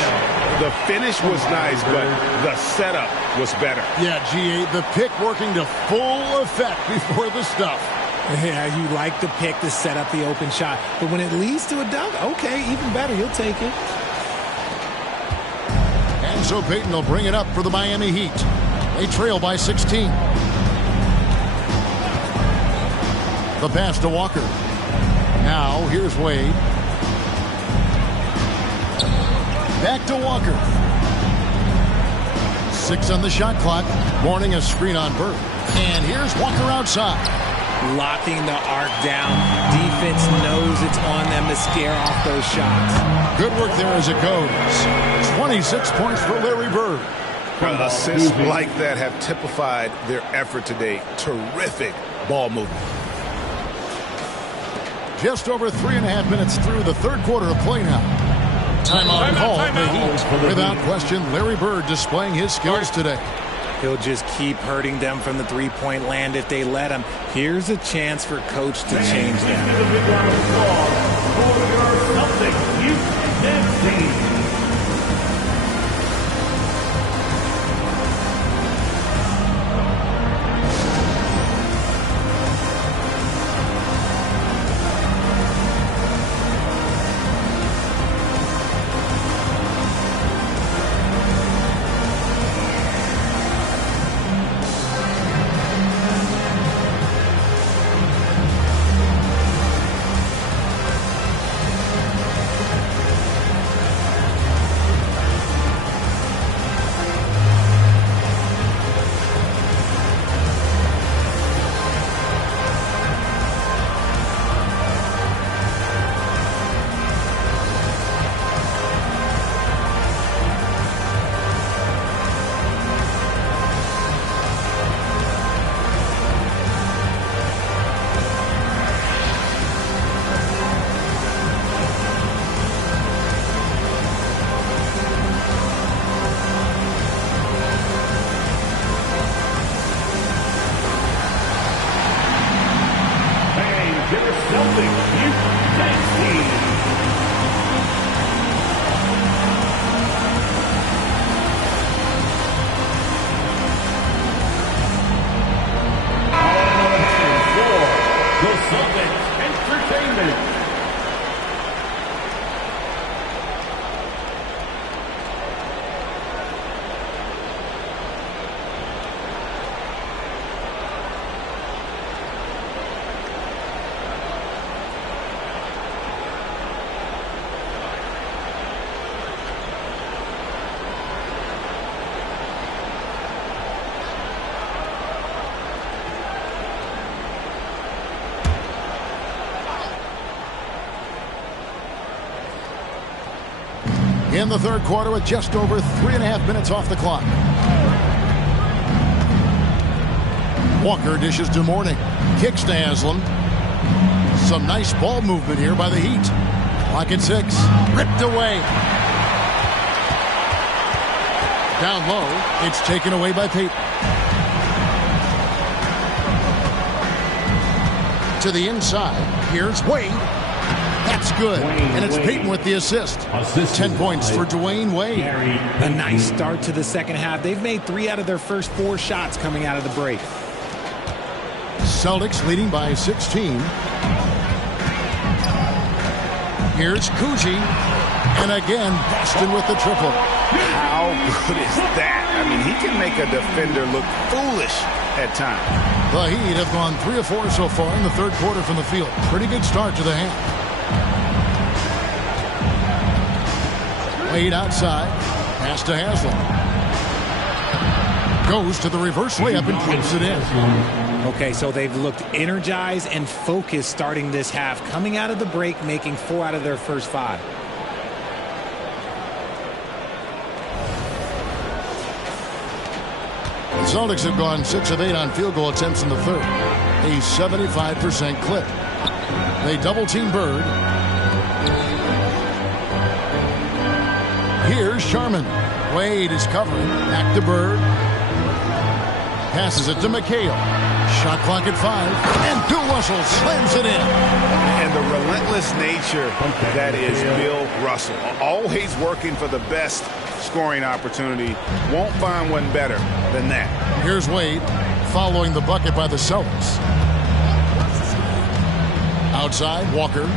The finish was nice, but the setup was better. Yeah, G8, the pick working to full effect before the stuff. Yeah, you like the pick to set up the open shot. But when it leads to a dunk, okay, even better, you'll take it. And so Payton will bring it up for the Miami Heat. They trail by 16. The pass to Walker. Now, here's Wade. Back to Walker. 6 on the shot clock. Warning a screen on Bird. And here's Walker outside. Locking the arc down. Defense knows it's on them to scare off those shots. Good work there as it goes. 26 points for Larry Bird. Assists like that have typified their effort today. Terrific ball movement. Just over 3.5 minutes through the third quarter of play now. Timeout call for the Heat. Without question, Larry Bird displaying his skills today. He'll just keep hurting them from the three-point land if they let him. Here's a chance for Coach to change that. In the third quarter with just over 3.5 minutes off the clock. Walker dishes to Mourning. Kicks to Haslam. Some nice ball movement here by the Heat. Clock at 6. Ripped away. Down low. It's taken away by Payton. To the inside. Here's Wade. That's good. And it's Payton with the assist. 10 points for Dwayne Wade. A nice start to the second half. They've made 3 out of their first 4 shots coming out of the break. Celtics leading by 16. Here's Coogee. And again, Boston with the triple. How good is that? I mean, he can make a defender look foolish at times. The Heat have gone 3 of 4 so far in the third quarter from the field. Pretty good start to the half. Wade outside. Pass to Haslam. Goes to the reverse layup and puts it in. Okay, so they've looked energized and focused starting this half, coming out of the break, making 4 out of their first 5. The Celtics have gone 6 of 8 on field goal attempts in the third, a 75% clip. They double-team Bird. Here's Sharman. Wade is covering. Back to Bird. Passes it to McHale. Shot clock at 5. And Bill Russell slams it in. And the relentless nature that is Bill Russell. Always working for the best scoring opportunity. Won't find one better than that. Here's Wade following the bucket by the Celtics. Outside, Walker.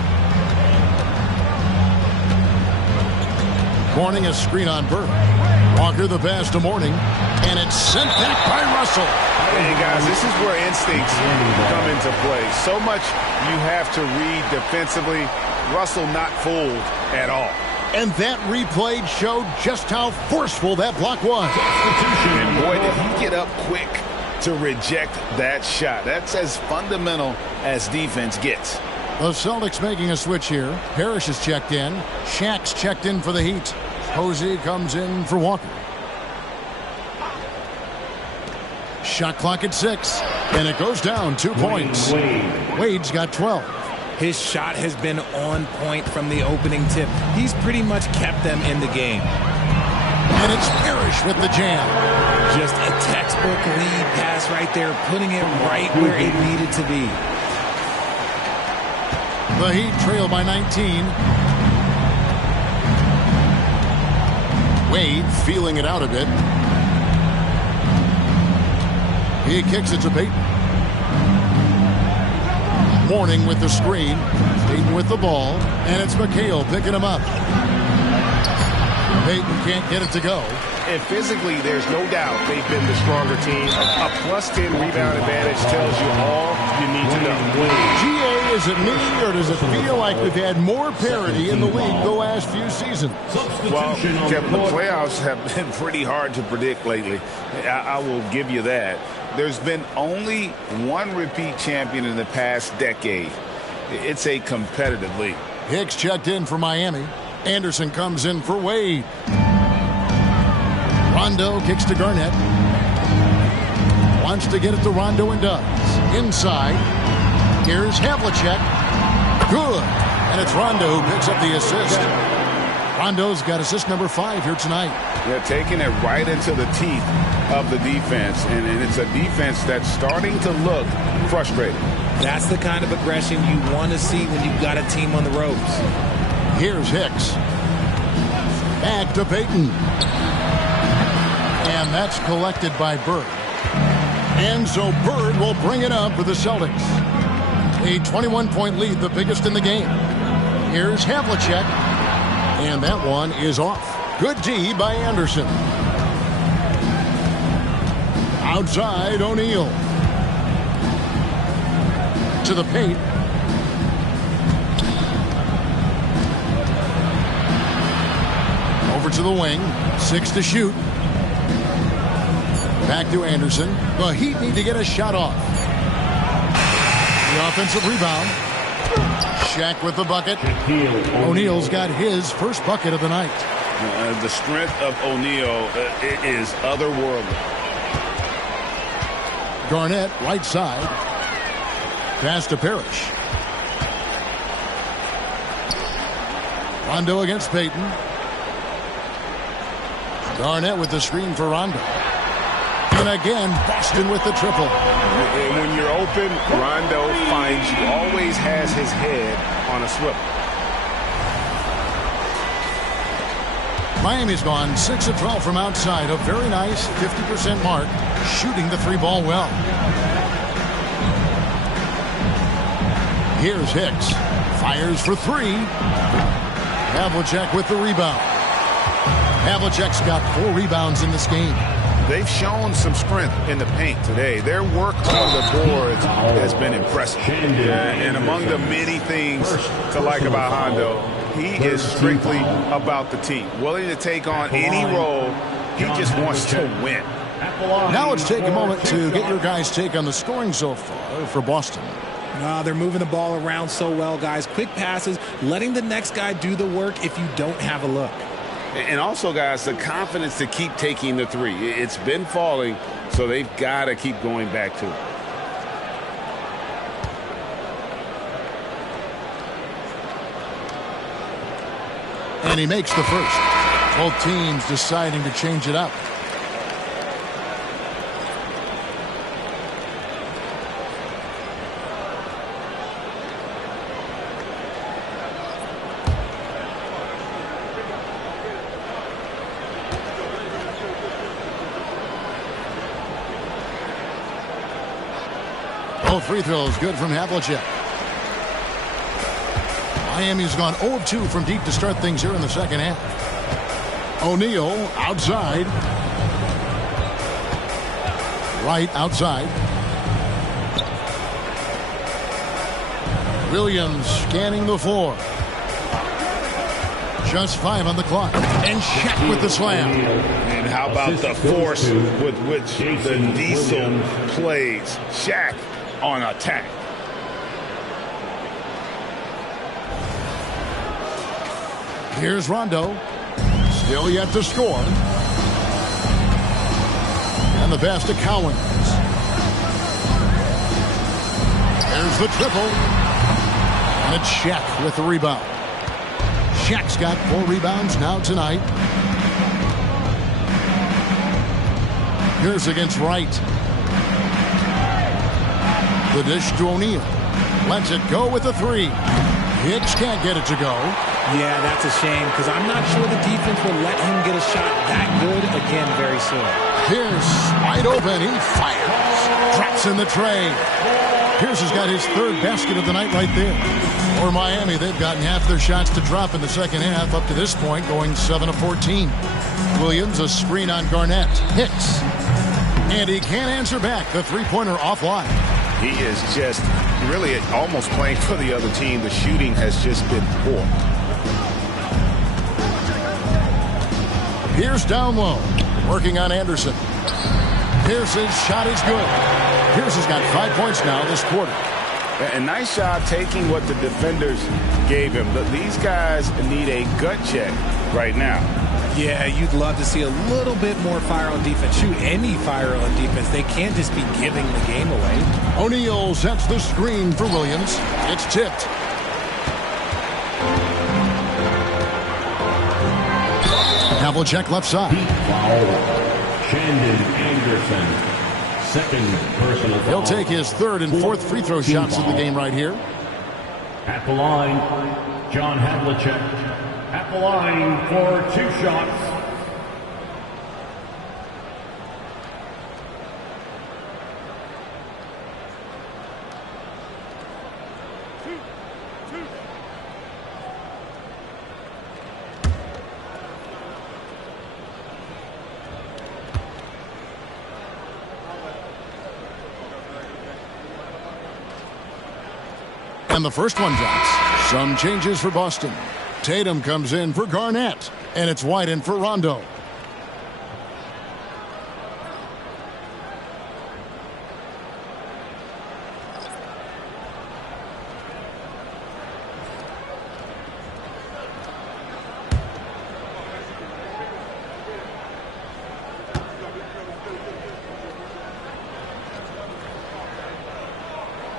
Corning a screen on Bird. Walker the pass to Mourning. And it's sent back by Russell. Hey, guys, this is where instincts come into play. So much you have to read defensively. Russell not fooled at all. And that replay showed just how forceful that block was. And boy, did he get up quick to reject that shot. That's as fundamental as defense gets. The Celtics making a switch here. Parrish is checked in. Shaq's checked in for the Heat. Posey comes in for Walker. Shot clock at 6. And it goes down 2 points. Wade's got 12. His shot has been on point from the opening tip. He's pretty much kept them in the game. And it's Parrish with the jam. Just a textbook lead pass right there, putting it right where it needed to be. The Heat trail by 19. Wade feeling it out a bit. He kicks it to Payton. Mourning with the screen. Payton with the ball. And it's McHale picking him up. Payton can't get it to go. And physically, there's no doubt they've been the stronger team. A +10 rebound advantage tells you all you need to know. GA, is it me or does it feel like we've had more parity in the league the last few seasons? Well, Kevin, the playoffs have been pretty hard to predict lately. I will give you that. There's been only one repeat champion in the past decade. It's a competitive league. Hicks checked in for Miami. Anderson comes in for Wade. Rondo kicks to Garnett. Wants to get it to Rondo and does. Inside. Here's Havlicek. Good. And it's Rondo who picks up the assist. Rondo's got assist number 5 here tonight. They're taking it right into the teeth of the defense. And it's a defense that's starting to look frustrated. That's the kind of aggression you want to see when you've got a team on the ropes. Here's Hicks. Back to Payton. And that's collected by Bird. And so Bird will bring it up for the Celtics. A 21-point lead, the biggest in the game. Here's Havlicek. And that one is off. Good D by Anderson. Outside, O'Neal. To the paint. Over to the wing. 6 to shoot. Back to Anderson. The Heat need to get a shot off. The offensive rebound. Shaq with the bucket. O'Neal's got his first bucket of the night. The strength of O'Neal is otherworldly. Garnett, right side. Pass to Parrish. Rondo against Payton. Garnett with the screen for Rondo. And again, Boston with the triple. And when you're open, Rondo finds you. Always has his head on a swivel. Miami's gone 6 of 12 from outside. A very nice 50% mark. Shooting the 3-ball well. Here's Hicks. Fires for 3. Havlicek with the rebound. Havlicek's got 4 rebounds in this game. They've shown some strength in the paint today. Their work on the boards has been impressive. And among the many things to like about Hondo, he is strictly about the team. Willing to take on any role. He just wants to win. Now let's take a moment to get your guys' take on the scoring so far for Boston. They're moving the ball around so well, guys. Quick passes, letting the next guy do the work if you don't have a look. And also, guys, the confidence to keep taking the three. It's been falling, so they've got to keep going back to it. And he makes the first. Both teams deciding to change it up. Both free throws good from Havlicek. Miami's gone 0-2 from deep to start things here in the second half. O'Neal outside. Right outside. Williams scanning the floor. Just 5 on the clock. And Shaq with the slam. And how about the force with which the Diesel plays? Shaq on attack. Here's Rondo. Still yet to score. And the pass to Cowens. There's the triple. And it's Shaq with the rebound. Shaq's got 4 rebounds now tonight. Here's against Wright. The dish to O'Neal. Lets it go with the 3. Hicks can't get it to go. Yeah, that's a shame because I'm not sure the defense will let him get a shot that good again very soon. Pierce wide open. He fires. Drops in the tray. Pierce has got his 3rd basket of the night right there. For Miami, they've gotten half their shots to drop in the second half up to this point, going 7 of 14. Williams, a screen on Garnett. Hicks. And he can't answer back. The 3-pointer offline. He is just really almost playing for the other team. The shooting has just been poor. Pierce down low, working on Anderson. Pierce's shot is good. Pierce has got 5 points now this quarter. A nice job taking what the defenders gave him. These guys need a gut check right now. Yeah, you'd love to see a little bit more fire on defense. Shoot any fire on defense. They can't just be giving the game away. O'Neal sets the screen for Williams. It's tipped. Havlicek left side. Shandon Anderson. Second personal foul. He'll take his 3rd and 4th free throw shots of the game right here. At the line, John Havlicek. At the line for 2 shots. And the first one drops. Some changes for Boston. Tatum comes in for Garnett. And it's White in for Rondo.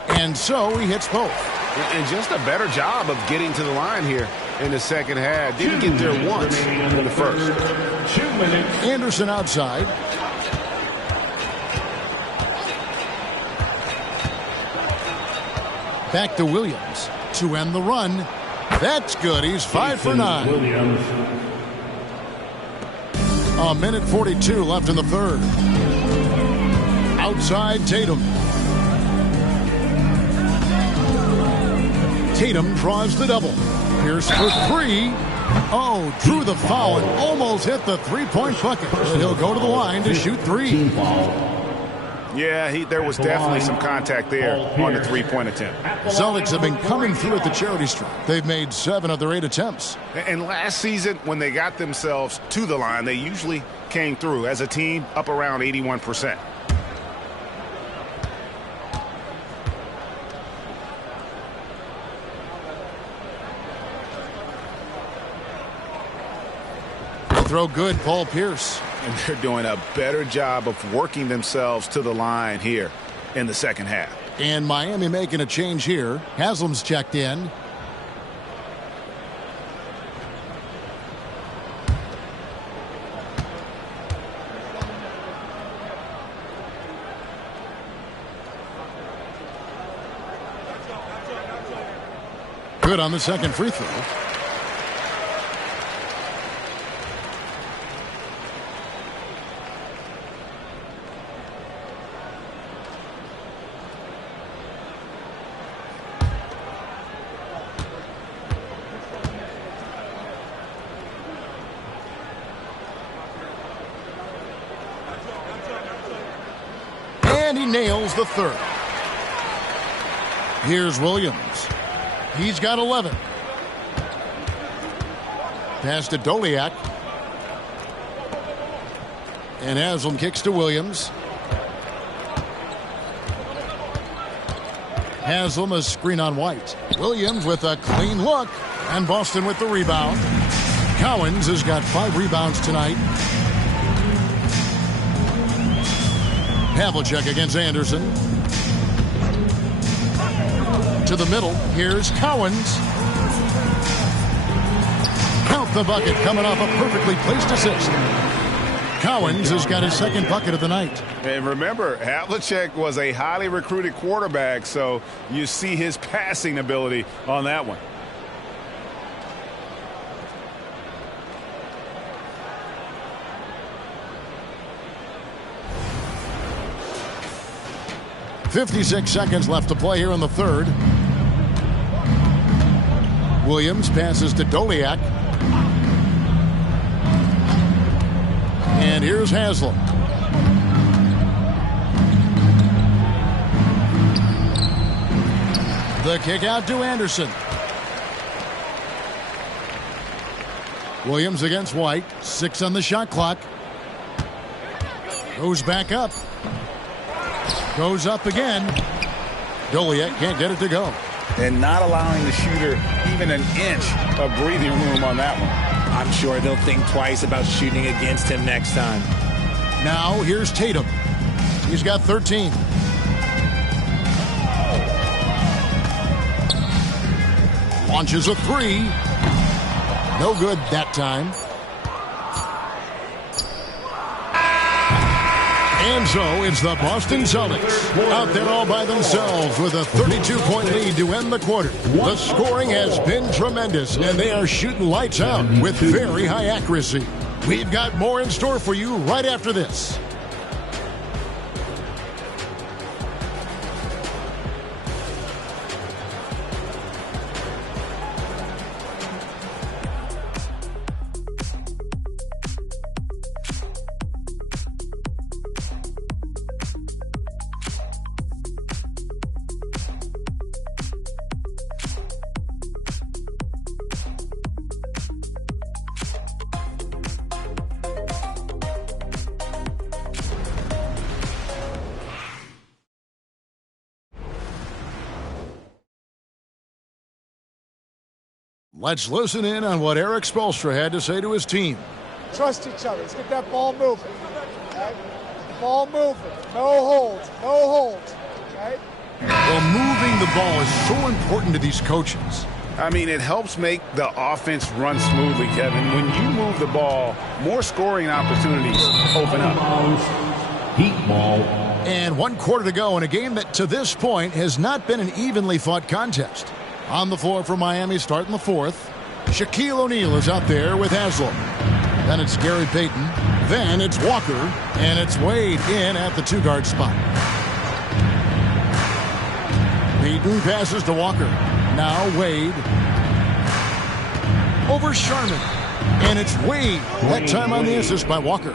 And so he hits both. And just a better job of getting to the line here in the second half. Didn't get there once in the first. 2 minutes. Anderson outside. Back to Williams to end the run. That's good. He's 5 for 9. Williams. A minute 42 left in the 3rd. Outside Tatum. Tatum draws the double. Pierce for 3. Oh, drew the foul and almost hit the 3-point bucket. But he'll go to the line to shoot 3. Yeah, there was definitely some contact there on the three-point attempt. Celtics have been coming through at the charity stripe. They've made 7 of their 8 attempts. And last season, when they got themselves to the line, they usually came through as a team up around 81%. Throw good, Paul Pierce. And they're doing a better job of working themselves to the line here in the second half. And Miami making a change here. Haslam's checked in. Good on the second free throw. And he nails the third. Here's Williams. He's got 11. Pass to Doliak. And Haslam kicks to Williams. Haslam a screen on White. Williams with a clean look. And Boston with the rebound. Cowens has got 5 rebounds tonight. Havlicek against Anderson. To the middle. Here's Cowens. Count the bucket coming off a perfectly placed assist. Cowens has got his second bucket of the night. And remember, Havlicek was a highly recruited quarterback, so you see his passing ability on that one. .56 seconds left to play here in the third. Williams passes to Doliak. And here's Haslam. The kick out to Anderson. Williams against White. 6 on the shot clock. Goes back up. Goes up again. Doliak can't get it to go. And not allowing the shooter even an inch of breathing room on that one. I'm sure they'll think twice about shooting against him next time. Now here's Tatum. He's got 13. Launches a 3. No good that time. And so it's the Boston Celtics out there all by themselves with a 32-point lead to end the quarter. The scoring has been tremendous, and they are shooting lights out with very high accuracy. We've got more in store for you right after this. Let's listen in on what Eric Spoelstra had to say to his team. Trust each other. Let's get that ball moving. Okay? Ball moving. No holds. No holds. Okay? Well, moving the ball is so important to these coaches. I mean, it helps make the offense run smoothly, Kevin. When you move the ball, more scoring opportunities open up. Heat ball. And 1 quarter to go in a game that to this point has not been an evenly fought contest. On the floor for Miami starting the fourth. Shaquille O'Neal is out there with Haslam. Then it's Gary Payton. Then it's Walker. And it's Wade in at the 2-guard spot. Payton passes to Walker. Now Wade. Over Sharman. And it's Wade. That time on the assist by Walker.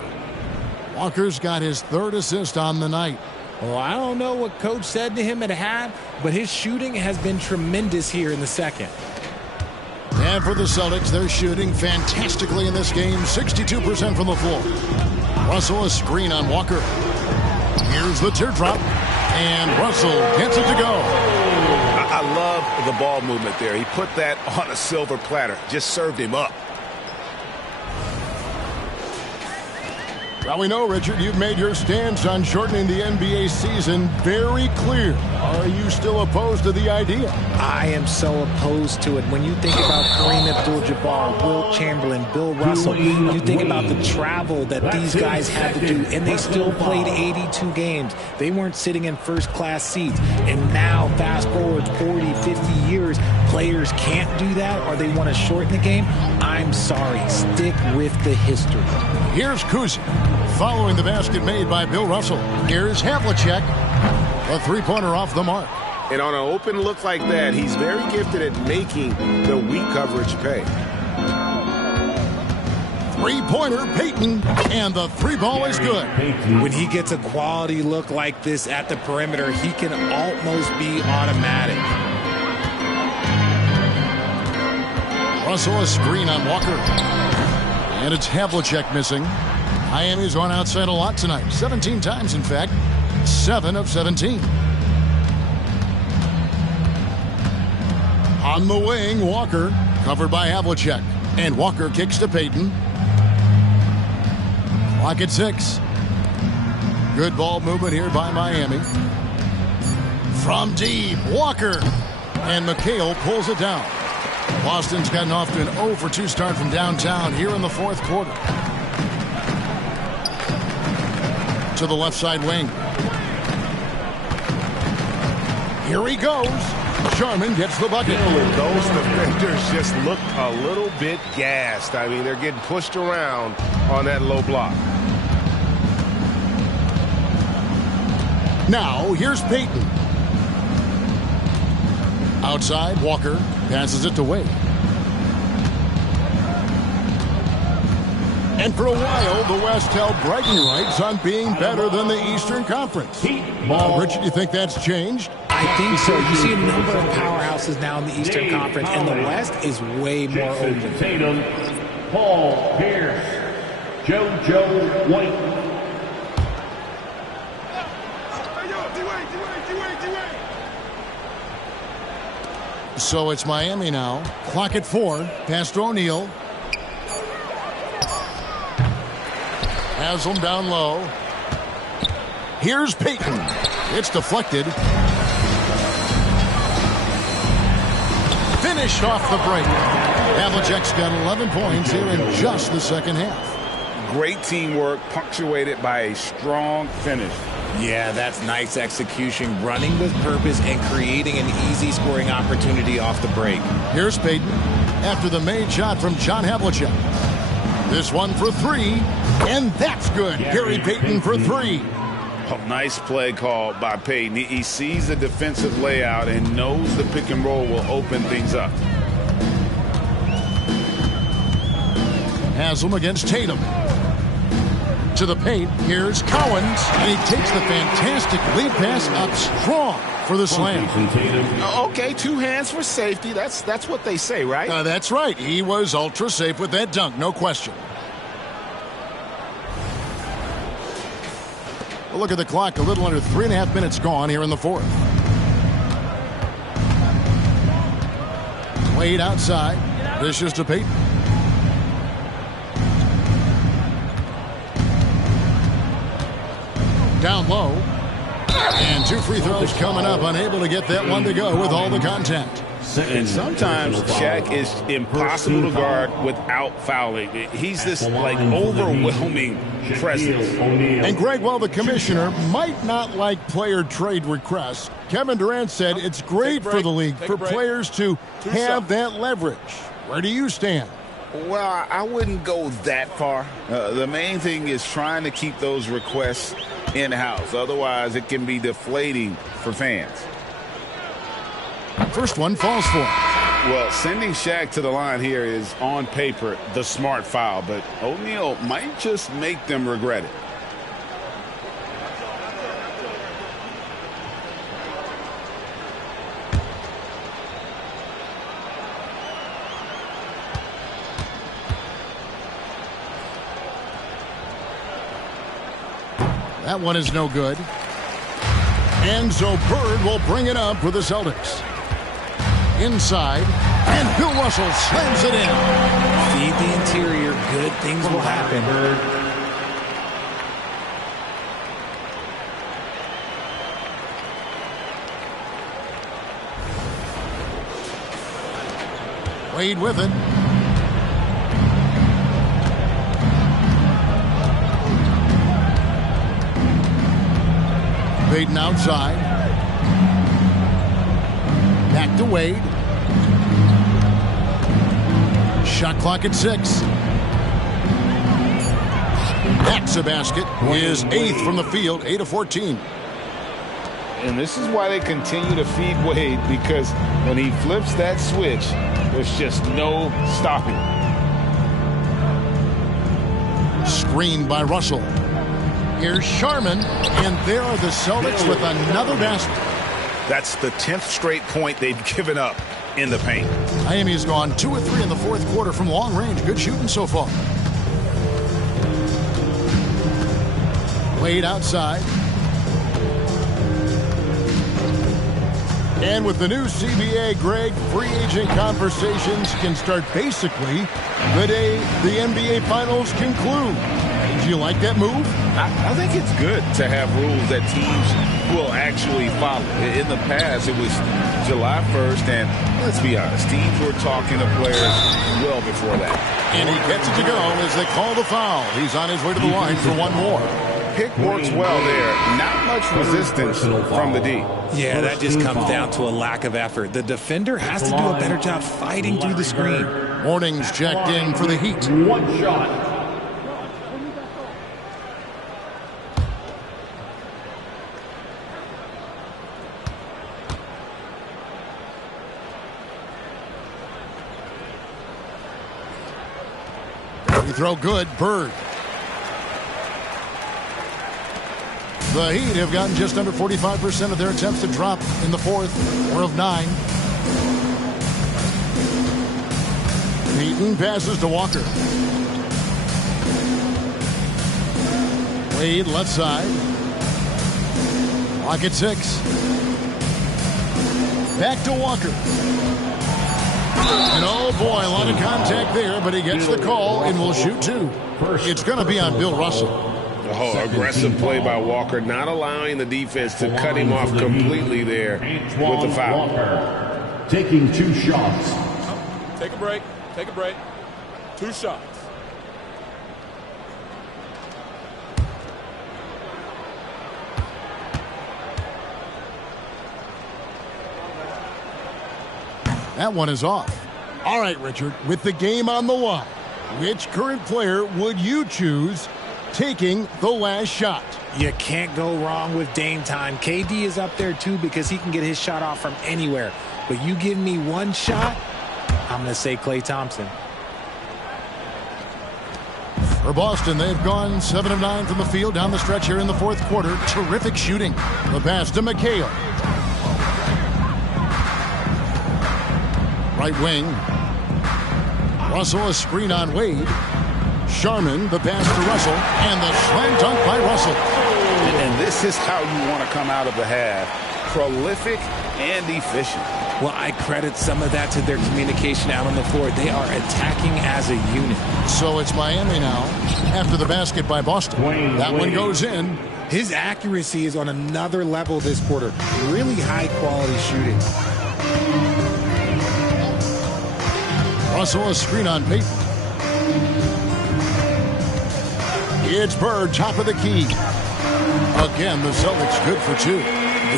Walker's got his 3rd assist on the night. Well, I don't know what Coach said to him at half, but his shooting has been tremendous here in the second. And for the Celtics, they're shooting fantastically in this game, 62% from the floor. Russell, a screen on Walker. Here's the teardrop, and Russell gets it to go. I love the ball movement there. He put that on a silver platter, just served him up. Well, we know, Richard, you've made your stance on shortening the NBA season very clear. Are you still opposed to the idea? I am so opposed to it. When you think about Kareem Abdul-Jabbar, Wilt Chamberlain, Bill Russell, you think about the travel that these guys had to do, and they still played 82 games. They weren't sitting in first-class seats. And now, fast forward 40, 50 years, players can't do that, or they want to shorten the game. I'm sorry. Stick with the history. Here's Kuzi. Following the basket made by Bill Russell. Here's Havlicek. A three-pointer off the mark. And on an open look like that, he's very gifted at making the weak coverage pay. Three-pointer, Payton, and the three ball is good. When he gets a quality look like this at the perimeter, he can almost be automatic. Russell, a screen on Walker. And it's Havlicek missing. Miami's gone outside a lot tonight. 17 times, in fact. 7 of 17. On the wing, Walker, covered by Havlicek. And Walker kicks to Payton. Clock at 6. Good ball movement here by Miami. From deep, Walker. And McHale pulls it down. Boston's gotten off to an 0 for 2 start from downtown here in the fourth quarter. To the left side wing. Here he goes. Sharman gets the bucket. Those defenders just look a little bit gassed. I mean, they're getting pushed around on that low block. Now, here's Payton. Outside, Walker passes it to Wade. And for a while, the West held bragging rights on being better than the Eastern Conference. Richard, you think that's changed? I think so. You see a number of powerhouses now in the Eastern Conference, and the West is way more open. Tatum, Paul Pierce, JoJo White. So it's Miami now. Clock at 4. Pass to O'Neal. Has him down low. Here's Payton. It's deflected. Finished off the break. Havlicek's got 11 points here in just the second half. Great teamwork punctuated by a strong finish. Yeah, that's nice execution, running with purpose and creating an easy scoring opportunity off the break. Here's Payton after the made shot from John Havlicek. This one for 3, and that's good. Gary Payton for 3. Oh, nice play call by Payton. He sees the defensive layout and knows the pick and roll will open things up. Has him against Tatum. To the paint, here's Cowens, and he takes the fantastic lead pass up strong for the slam. Okay, 2 hands for safety. That's what they say, right? That's right. He was ultra safe with that dunk, no question. Well, look at the clock. A little under 3.5 minutes gone here in the fourth. Wade outside. Dishes to Payton. Down low. And 2 free throws coming up. Unable to get that one to go with all the contact. And sometimes Shaq is impossible to guard without fouling. He's this, like, overwhelming presence. And, Greg, while the commissioner might not like player trade requests, Kevin Durant said it's great for the league for players to have that leverage. Where do you stand? Well, I wouldn't go that far. The main thing is trying to keep those requests in-house. Otherwise, it can be deflating for fans. First one falls for him. Well, sending Shaq to the line here is, on paper, the smart foul, but O'Neal might just make them regret it. That one is no good. And so Bird will bring it up for the Celtics. Inside, and Bill Russell slams it in. Feed the interior. Good things will happen. Wade with it. Baden outside. Back to Wade. Shot clock at 6. That's a basket. His 8th from the field, 8 of 14. And this is why they continue to feed Wade, because when he flips that switch, there's just no stopping. Screened by Russell. Here's Sharman, and there are the Celtics with another basket. That's the 10th straight point they've given up in the paint. Miami has gone 2 of 3 in the fourth quarter from long range. Good shooting so far. Wade outside. And with the new CBA, Greg, free agent conversations can start basically the day the NBA Finals conclude. Do you like that move? I think it's good to have rules that teams will actually follow. In the past, it was July 1st, and let's be honest, teams were talking to players well before that. And he gets it to go as they call the foul. He's on his way to the line for one more. Pick works well there. Not much resistance from the D. Yeah, that just comes down to a lack of effort. The defender has to do a better job fighting through the screen. Morning's checked in for the Heat. One shot. Free throw good. Bird. The Heat have gotten just under 45% of their attempts to drop in the fourth, 4 of 9. Peyton passes to Walker. Wade left side. Clock at 6. Back to Walker. And oh boy, a lot of contact there, but he gets the call and will shoot 2. It's going to be on Bill Russell. Oh, aggressive play by Walker, not allowing the defense to cut him off completely there with the foul. Walker, taking 2 shots. Take a break. Take a break. 2 shots. That one is off. All right, Richard, with the game on the line, which current player would you choose taking the last shot? You can't go wrong with Dame time. KD is up there too because he can get his shot off from anywhere. But you give me one shot, I'm going to say Klay Thompson. For Boston, they've gone 7 of 9 from the field down the stretch here in the fourth quarter. Terrific shooting. The pass to McHale. Right wing. Russell, a screen on Wade. Sharman, the pass to Russell, and the slam dunk by Russell. And this is how you want to come out of the half. Prolific and efficient. Well, I credit some of that to their communication out on the floor. They are attacking as a unit. So it's Miami now after the basket by Boston. That one goes in. His accuracy is on another level this quarter. Really high-quality shooting. Russell, a screen on Peyton. It's Bird, top of the key. Again, the Celtics good for 2.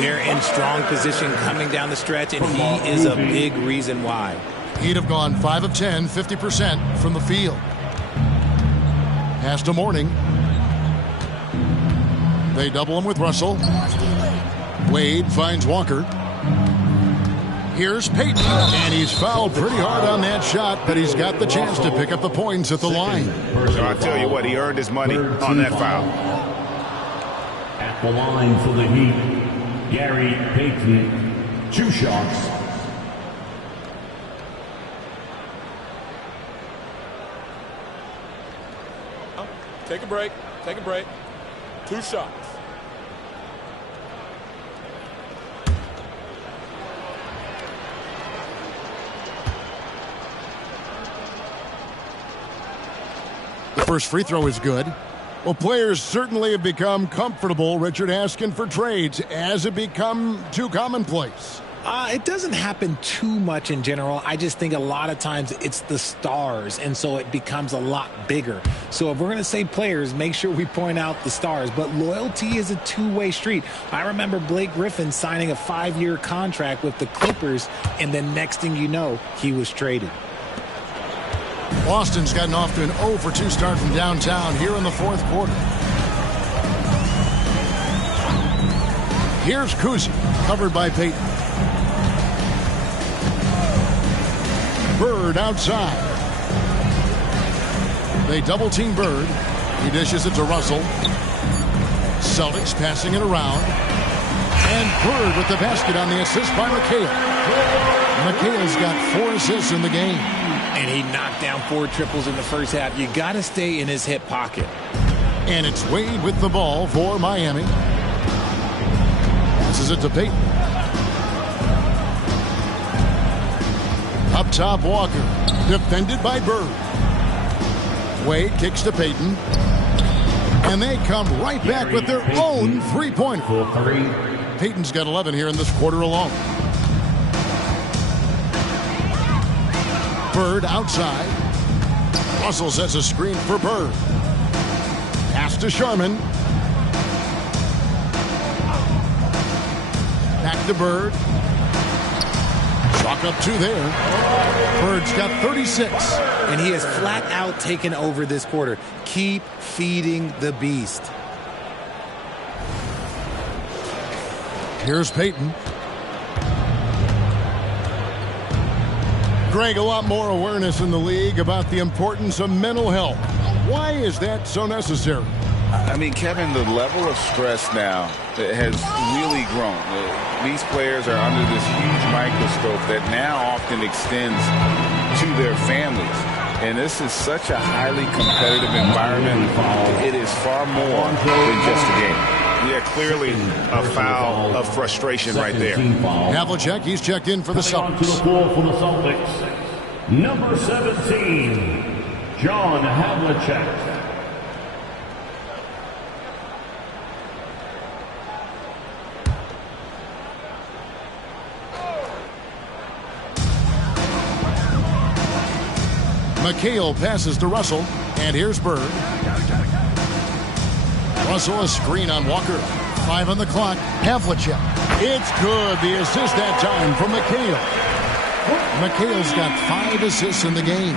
They're in strong position coming down the stretch, and he is a big reason why. He'd have gone 5 of 10, 50% from the field. Pass to Morning. They double him with Russell. Wade finds Walker. Here's Peyton, and he's fouled pretty hard on that shot, but he's got the chance to pick up the points at the line. So I tell you what, he earned his money on that foul. At the line for the Heat, Gary Payton, 2 shots. Take a break. Take a break. 2 shots. The first free throw is good. Well, players certainly have become comfortable, Richard, asking for trades. Has it become too commonplace? It doesn't happen too much in general. I just think a lot of times it's the stars, and so it becomes a lot bigger. So if we're going to say players, make sure we point out the stars. But loyalty is a two-way street. I remember Blake Griffin signing a 5-year contract with the Clippers, and the next thing you know, he was traded. Boston's gotten off to an 0-for-2 start from downtown here in the fourth quarter. Here's Kuzi, covered by Payton. Bird outside. They double-team Bird. He dishes it to Russell. Celtics passing it around. And Bird with the basket on the assist by McHale. McHale's got 4 assists in the game. And he knocked down 4 triples in the first half. You got to stay in his hip pocket. And it's Wade with the ball for Miami. Passes it to Payton. Up top, Walker. Defended by Bird. Wade kicks to Payton. And they come right back with their own three-pointer. Payton's got 11 here in this quarter alone. Bird outside. Russell sets a screen for Bird. Pass to Sharman. Back to Bird. Chalk up 2 there. Bird's got 36. And he has flat out taken over this quarter. Keep feeding the beast. Here's Payton. Greg, a lot more awareness in the league about the importance of mental health. Why is that so necessary? I mean, Kevin, the level of stress now has really grown. These players are under this huge microscope that now often extends to their families. And this is such a highly competitive environment. It is far more than just a game. Yeah, clearly a foul of frustration right there. Havlicek, he's checked in for the Celtics. To the floor for the Celtics, number 17, John Havlicek. McHale passes to Russell, and here's Bird. Russell, a screen on Walker. 5 on the clock. Havlicek. It's good. The assist that time from McHale. McHale's got 5 assists in the game.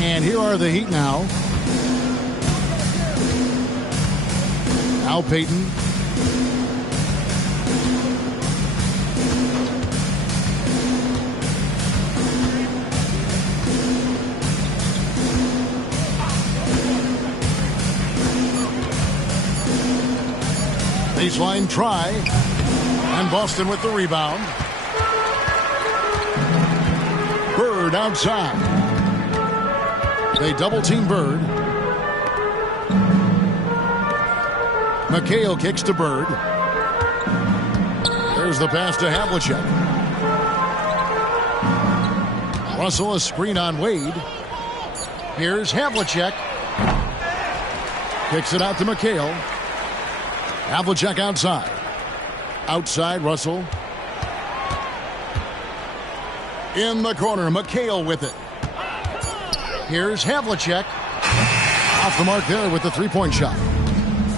And here are the Heat now. Al Payton. Baseline try. And Boston with the rebound. Bird outside. They double-team Bird. McHale kicks to Bird. There's the pass to Havlicek. Russell, a screen on Wade. Here's Havlicek. Kicks it out to McHale. Havlicek outside. Outside, Russell. In the corner, McHale with it. Here's Havlicek. Off the mark there with the three-point shot.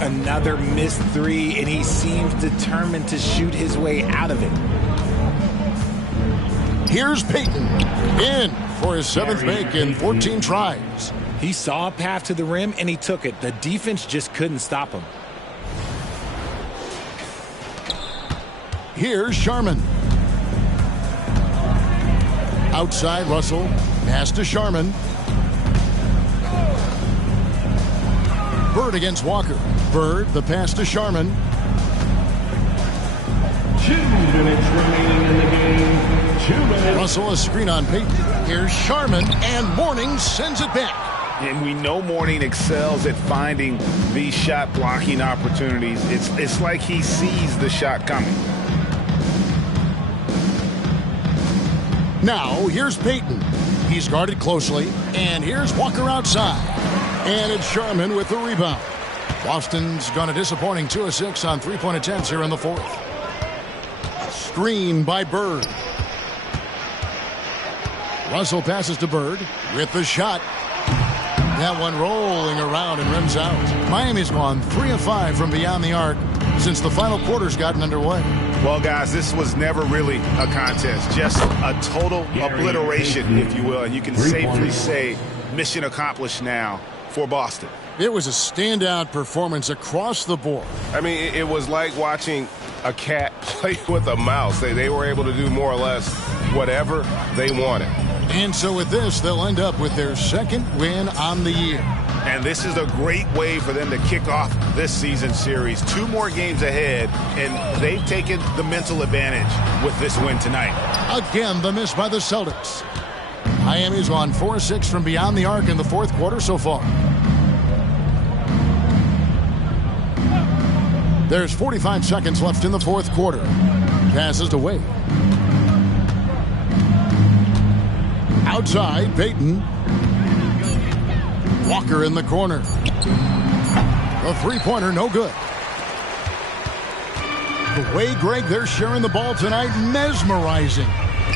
Another missed 3, and he seems determined to shoot his way out of it. Here's Payton. In for his 7th make in 14 tries. He saw a path to the rim, and he took it. The defense just couldn't stop him. Here's Sharman. Outside, Russell. Pass to Sharman. Bird against Walker. Bird, the pass to Sharman. 2 minutes remaining in the game. 2 minutes. Russell, a screen on Payton. Here's Sharman, and Mourning sends it back. And we know Mourning excels at finding these shot blocking opportunities. It's like he sees the shot coming. Now, here's Payton. He's guarded closely, and here's Walker outside. And it's Sherman with the rebound. Boston's gone a disappointing 2 of 6 on three-point attempts here in the fourth. Screen by Bird. Russell passes to Bird with the shot. That one rolling around and rims out. Miami's gone 3 of 5 from beyond the arc since the final quarter's gotten underway. Well, guys, this was never really a contest, just a total obliteration, if you will. And you can safely say mission accomplished now for Boston. It was a standout performance across the board. I mean, it was like watching a cat play with a mouse. They were able to do more or less whatever they wanted. And so with this, they'll end up with their second win on the year. And this is a great way for them to kick off this season series. 2 more games ahead, and they've taken the mental advantage with this win tonight. Again, the miss by the Celtics. Miami's won 4 of 6 from beyond the arc in the fourth quarter so far. There's 45 seconds left in the fourth quarter. Passes to Wade. Outside, Payton. Walker in the corner. The three-pointer, no good. The way, Greg, they're sharing the ball tonight, mesmerizing.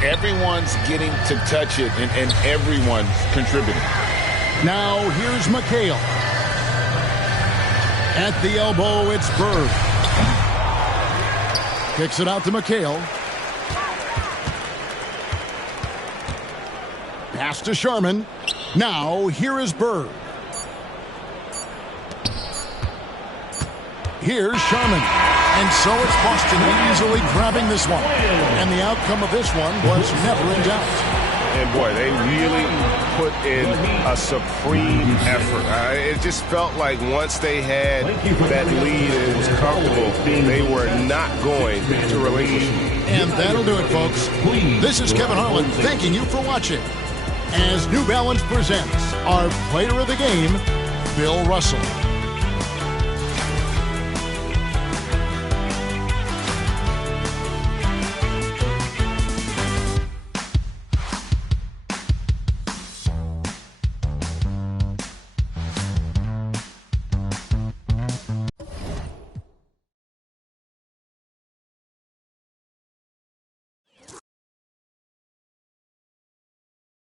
Everyone's getting to touch it, and everyone's contributing. Now, here's McHale. At the elbow, it's Bird. Kicks it out to McHale. Pass to Sherman. Now, here is Bird. Here's Sherman. And so it's Boston easily grabbing this one. And the outcome of this one was never in doubt. And, boy, they really put in a supreme effort. It just felt like once they had that lead and it was comfortable, they were not going to relinquish. And that'll do it, folks. This is Kevin Harlan thanking you for watching. As New Balance presents our player of the game, Bill Russell.